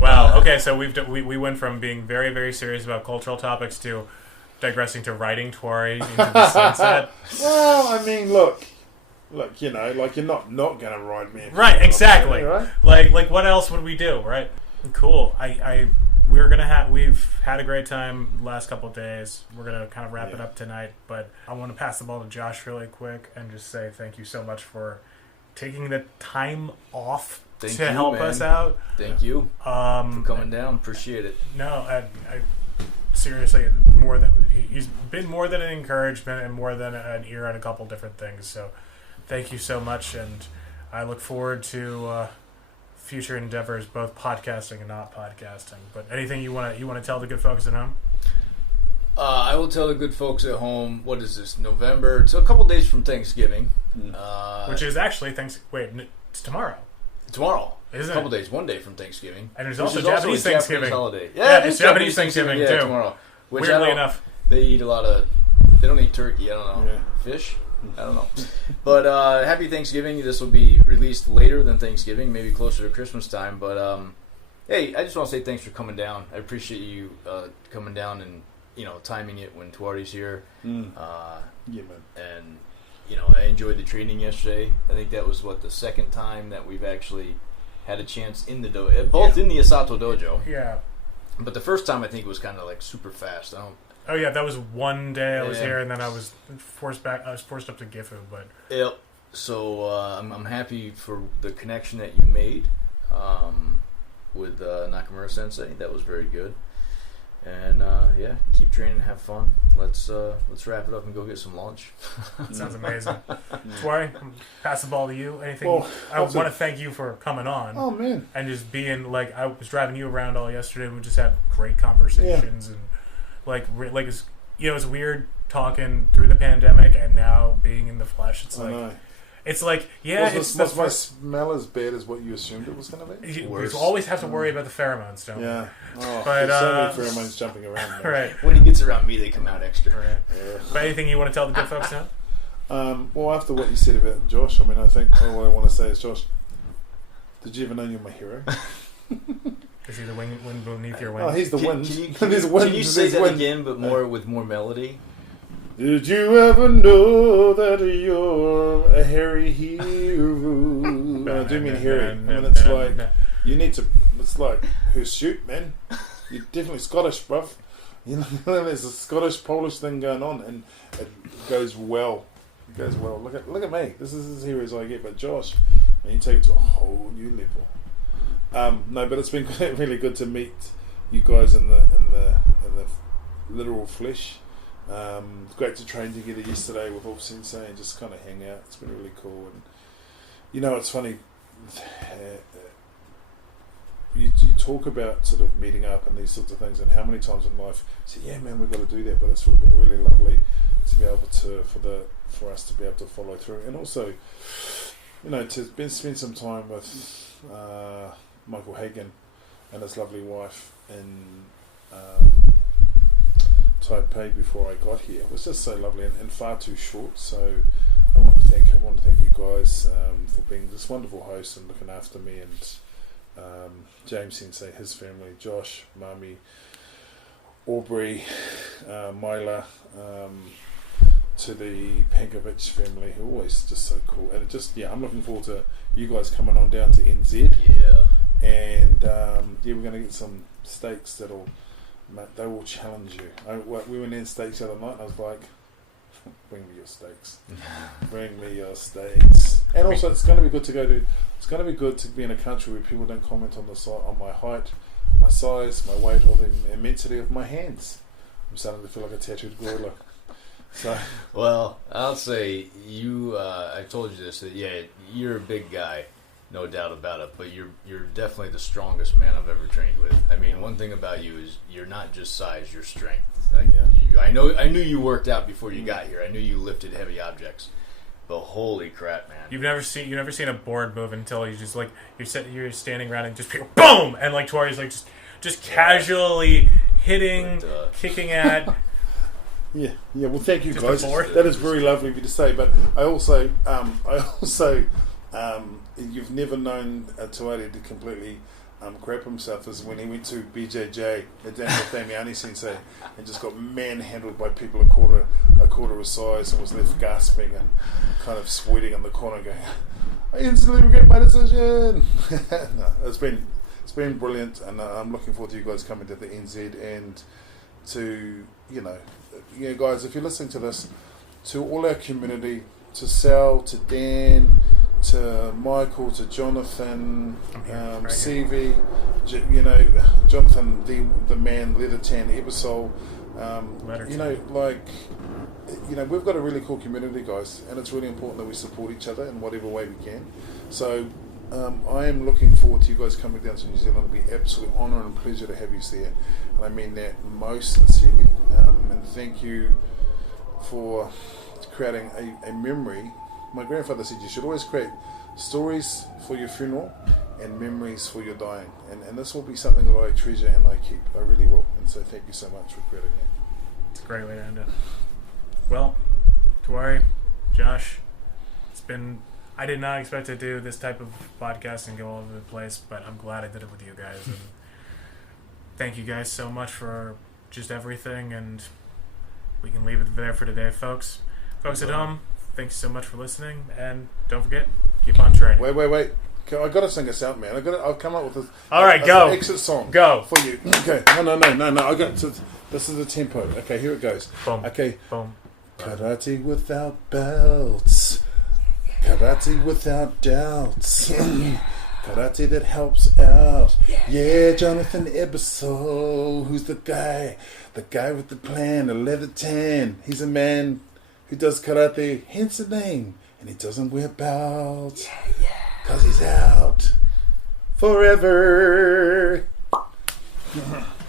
Wow, okay, so we went from being very, very serious about cultural topics to digressing to riding Tuari into the sunset. Well, I mean, look, you're not gonna ride me. Right, exactly. Right? Like what else would we do, right? Cool. We've had a great time the last couple of days. We're gonna kind of wrap it up tonight, but I want to pass the ball to Josh really quick and just say thank you so much for taking the time off to help us out. Thank you for coming down. Appreciate it. No, I seriously, he's been more than an encouragement and more than an ear on a couple different things. So, thank you so much, and I look forward to future endeavors, both podcasting and not podcasting. But anything you want to tell the good folks at home? I will tell the good folks at home. What is this? November. It's a couple days from Thanksgiving, which is actually it's tomorrow. Tomorrow. Isn't a couple it? days, one day from Thanksgiving. And there's also Japanese Thanksgiving. Holiday. Yeah, it's Japanese Thanksgiving too. Tomorrow. Weirdly enough, they eat a lot of. They don't eat turkey. I don't know. Yeah. Fish. I don't know. But happy Thanksgiving. This will be released later than Thanksgiving, maybe closer to Christmas time. But hey, I just want to say thanks for coming down. I appreciate you coming down and timing it when Tuari's here. Yeah, man. And I enjoyed the training yesterday. I think that was the second time that we've actually had a chance in the dojo, both in the Asato dojo. Yeah. But the first time I think it was kind of like super fast. Oh yeah, that was one day I was here, and then I was forced back. I was forced up to Gifu, but yep. So I'm happy for the connection that you made with Nakamura Sensei. That was very good. And keep training, have fun. Let's wrap it up and go get some lunch. Sounds amazing. Tuari, pass the ball to you. Anything? Well, I want to thank you for coming on. Oh man! And just being like, I was driving you around all yesterday. We just had great conversations and it's weird talking through the pandemic and now being in the flesh. It's like was my smell as bad as what you assumed it was going to be? You always have to worry about the pheromones, don't we? Yeah. Oh, but there's so many pheromones jumping around. Right. When he gets around me, they come out extra. Right. Yeah. But anything you want to tell the good folks now? Well, after what you said about Josh, I mean, I think what I want to say is, Josh, did you ever know you're my hero? Is he the wind beneath your wings? Oh, he's the wind. Can you say that again, but with more melody? Did you ever know that you're a hairy hero? I do mean hairy. I mean, it's like, you need to, it's like, who's shoot, man? You're definitely Scottish, bruv. You know, there's a Scottish, Polish thing going on, and it goes well. It goes well. Look at me. This is as hairy as I get. But Josh, and you take it to a whole new level. No, but it's been really good to meet you guys in the literal flesh. Great to train together yesterday with Wolf Sensei and just kind of hang out. It's been really cool. And it's funny. You talk about sort of meeting up and these sorts of things, and how many times in life you say, "Yeah, man, we've got to do that." But it's been really lovely to be able to for us to be able to follow through, and also, to spend some time with Michael Hagan and his lovely wife in Taipei before I got here. It was just so lovely and far too short. So I want to thank you guys for being this wonderful host and looking after me, and James Sensei, his family, Josh, Mami, Aubrey, Myla, to the Pankovic family, who are always just so cool. And I'm looking forward to you guys coming on down to NZ. Yeah. And we're going to get some steaks they will challenge you. We went in steaks the other night, and I was like, bring me your steaks. Bring me your steaks. And also, it's going to be good to be in a country where people don't comment on my height, my size, my weight, or the immensity of my hands. I'm starting to feel like a tattooed gorilla. So, well, I'll say you. I told you this. That you're a big guy, no doubt about it. But you're definitely the strongest man I've ever trained with. I mean, one thing about you is you're not just size, you're strength. I knew you worked out before you got here. I knew you lifted heavy objects. But holy crap, man! You've never seen a board move until you just like you're standing around and just boom, and like Tuari's like just casually hitting, kicking at. Yeah. Well, thank you guys. That is very lovely of you to say. But I also, you've never known Tuari to completely crap himself as when he went to BJJ at Daniel Damiani Sensei and just got manhandled by people a quarter of size and was left gasping and kind of sweating in the corner, going, "I instantly regret my decision." No, it's been brilliant, and I'm looking forward to you guys coming to the NZ and to guys, if you're listening to this, to all our community, to Sal, to Dan, to Michael, to Jonathan, CV, Jonathan, the man, Leather Tan, Ebersol, we've got a really cool community, guys, and it's really important that we support each other in whatever way we can. So I am looking forward to you guys coming down to New Zealand. It'll be absolute honour and pleasure to have you there, and I mean that most sincerely. And thank you for creating a memory. My grandfather said you should always create stories for your funeral and memories for your dying, and this will be something that I treasure and I keep. I really will. And so thank you so much for creating that. It's a great way to end it. Well, Tuari, Josh, I did not expect to do this type of podcast and go all over the place, but I'm glad I did it with you guys. And thank you guys so much for just everything, and we can leave it there for today, folks. Folks at home, thanks so much for listening, and don't forget, keep on training. Wait. I got to sing us out, man. I'll come up with All right, go. exit song. Go. For you. Okay. No. I got to... This is the tempo. Okay, here it goes. Boom. Okay. Boom. Karate without belts. Karate without doubts. Karate that helps out. Yeah, Jonathan Ebersol. Who's the guy? The guy with the plan, the leather tan. He's a man who does karate, hence the name. And he doesn't wear belts. Because he's out forever.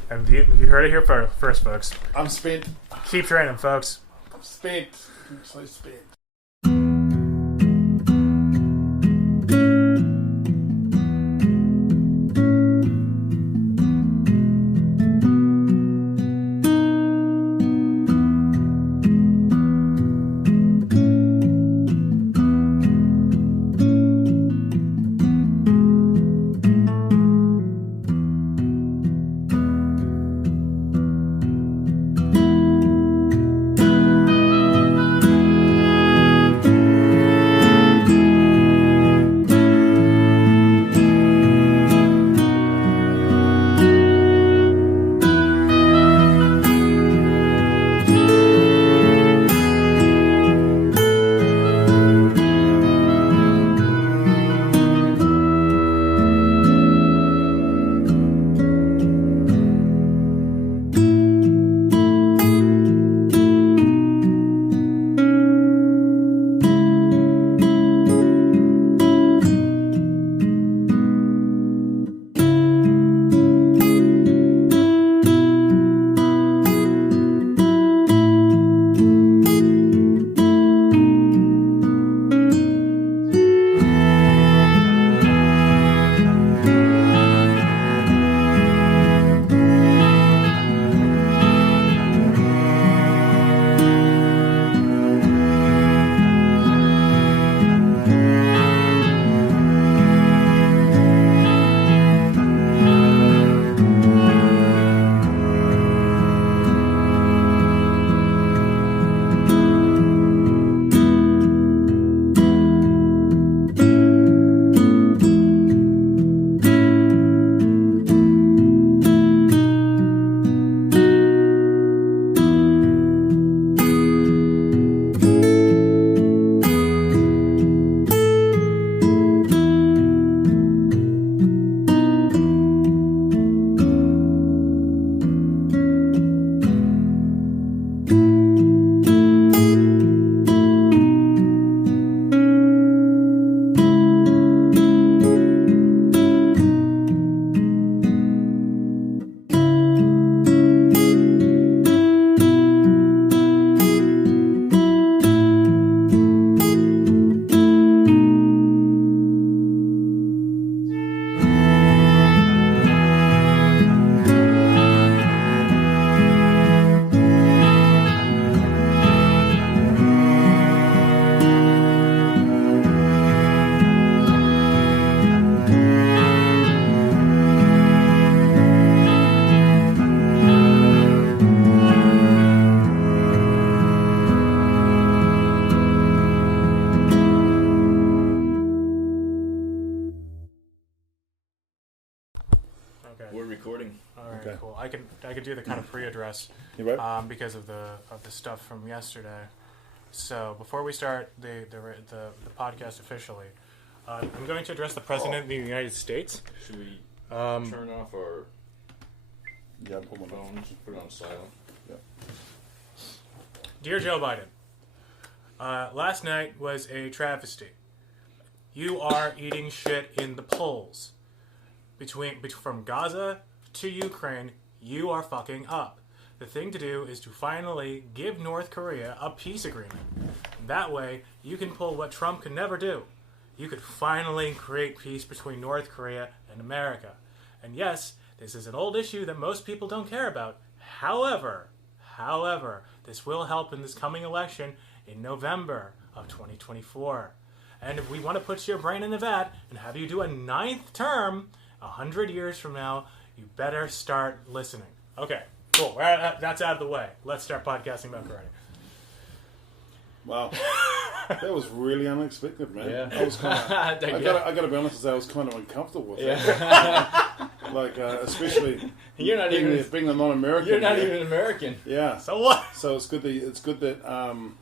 And you heard it here first, folks. I'm spent. Keep training, folks. I'm spent. I'm so spent. recording. All right, Okay. cool. I could do the kind of pre-address You right? because of the stuff from yesterday. So before we start the podcast officially, I'm going to address the President of the United States. Should we Um, turn off our Yeah, put my phone. phones? Put it on silent. Dear Joe Biden, last night was a travesty. You are eating shit in the polls. From Gaza to Ukraine, you are fucking up. The thing to do is to finally give North Korea a peace agreement. That way, you can pull what Trump could never do. You could finally create peace between North Korea and America. And yes, this is an old issue that most people don't care about. However, this will help in this coming election in November of 2024. And if we want to put your brain in the vat and have you do a 9th term 100 years from now, you better start listening. Okay, cool. That's out of the way. Let's start podcasting about karate. Wow. That was really unexpected, man. Yeah. I was kind of. I gotta be honest and say I was kind of uncomfortable with it. Like especially you're not being a non-American. You're not even American. Yeah. So what? So it's good that I'm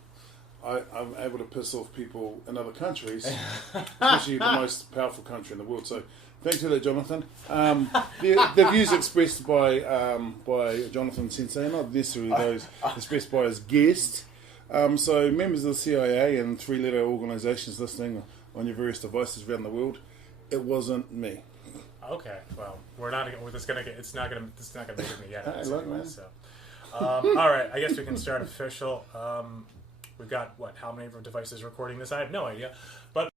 able to piss off people in other countries, especially the most powerful country in the world. So thanks for that, Jonathan. The views expressed by Jonathan Sensei are not necessarily those expressed by his guest. So members of the CIA and three-letter organisations listening on your various devices around the world, it wasn't me. Okay, well, we're not. It's not gonna make it yet. Hey, look, man. So, all right, I guess we can start official. We've got how many devices recording this? I have no idea, but.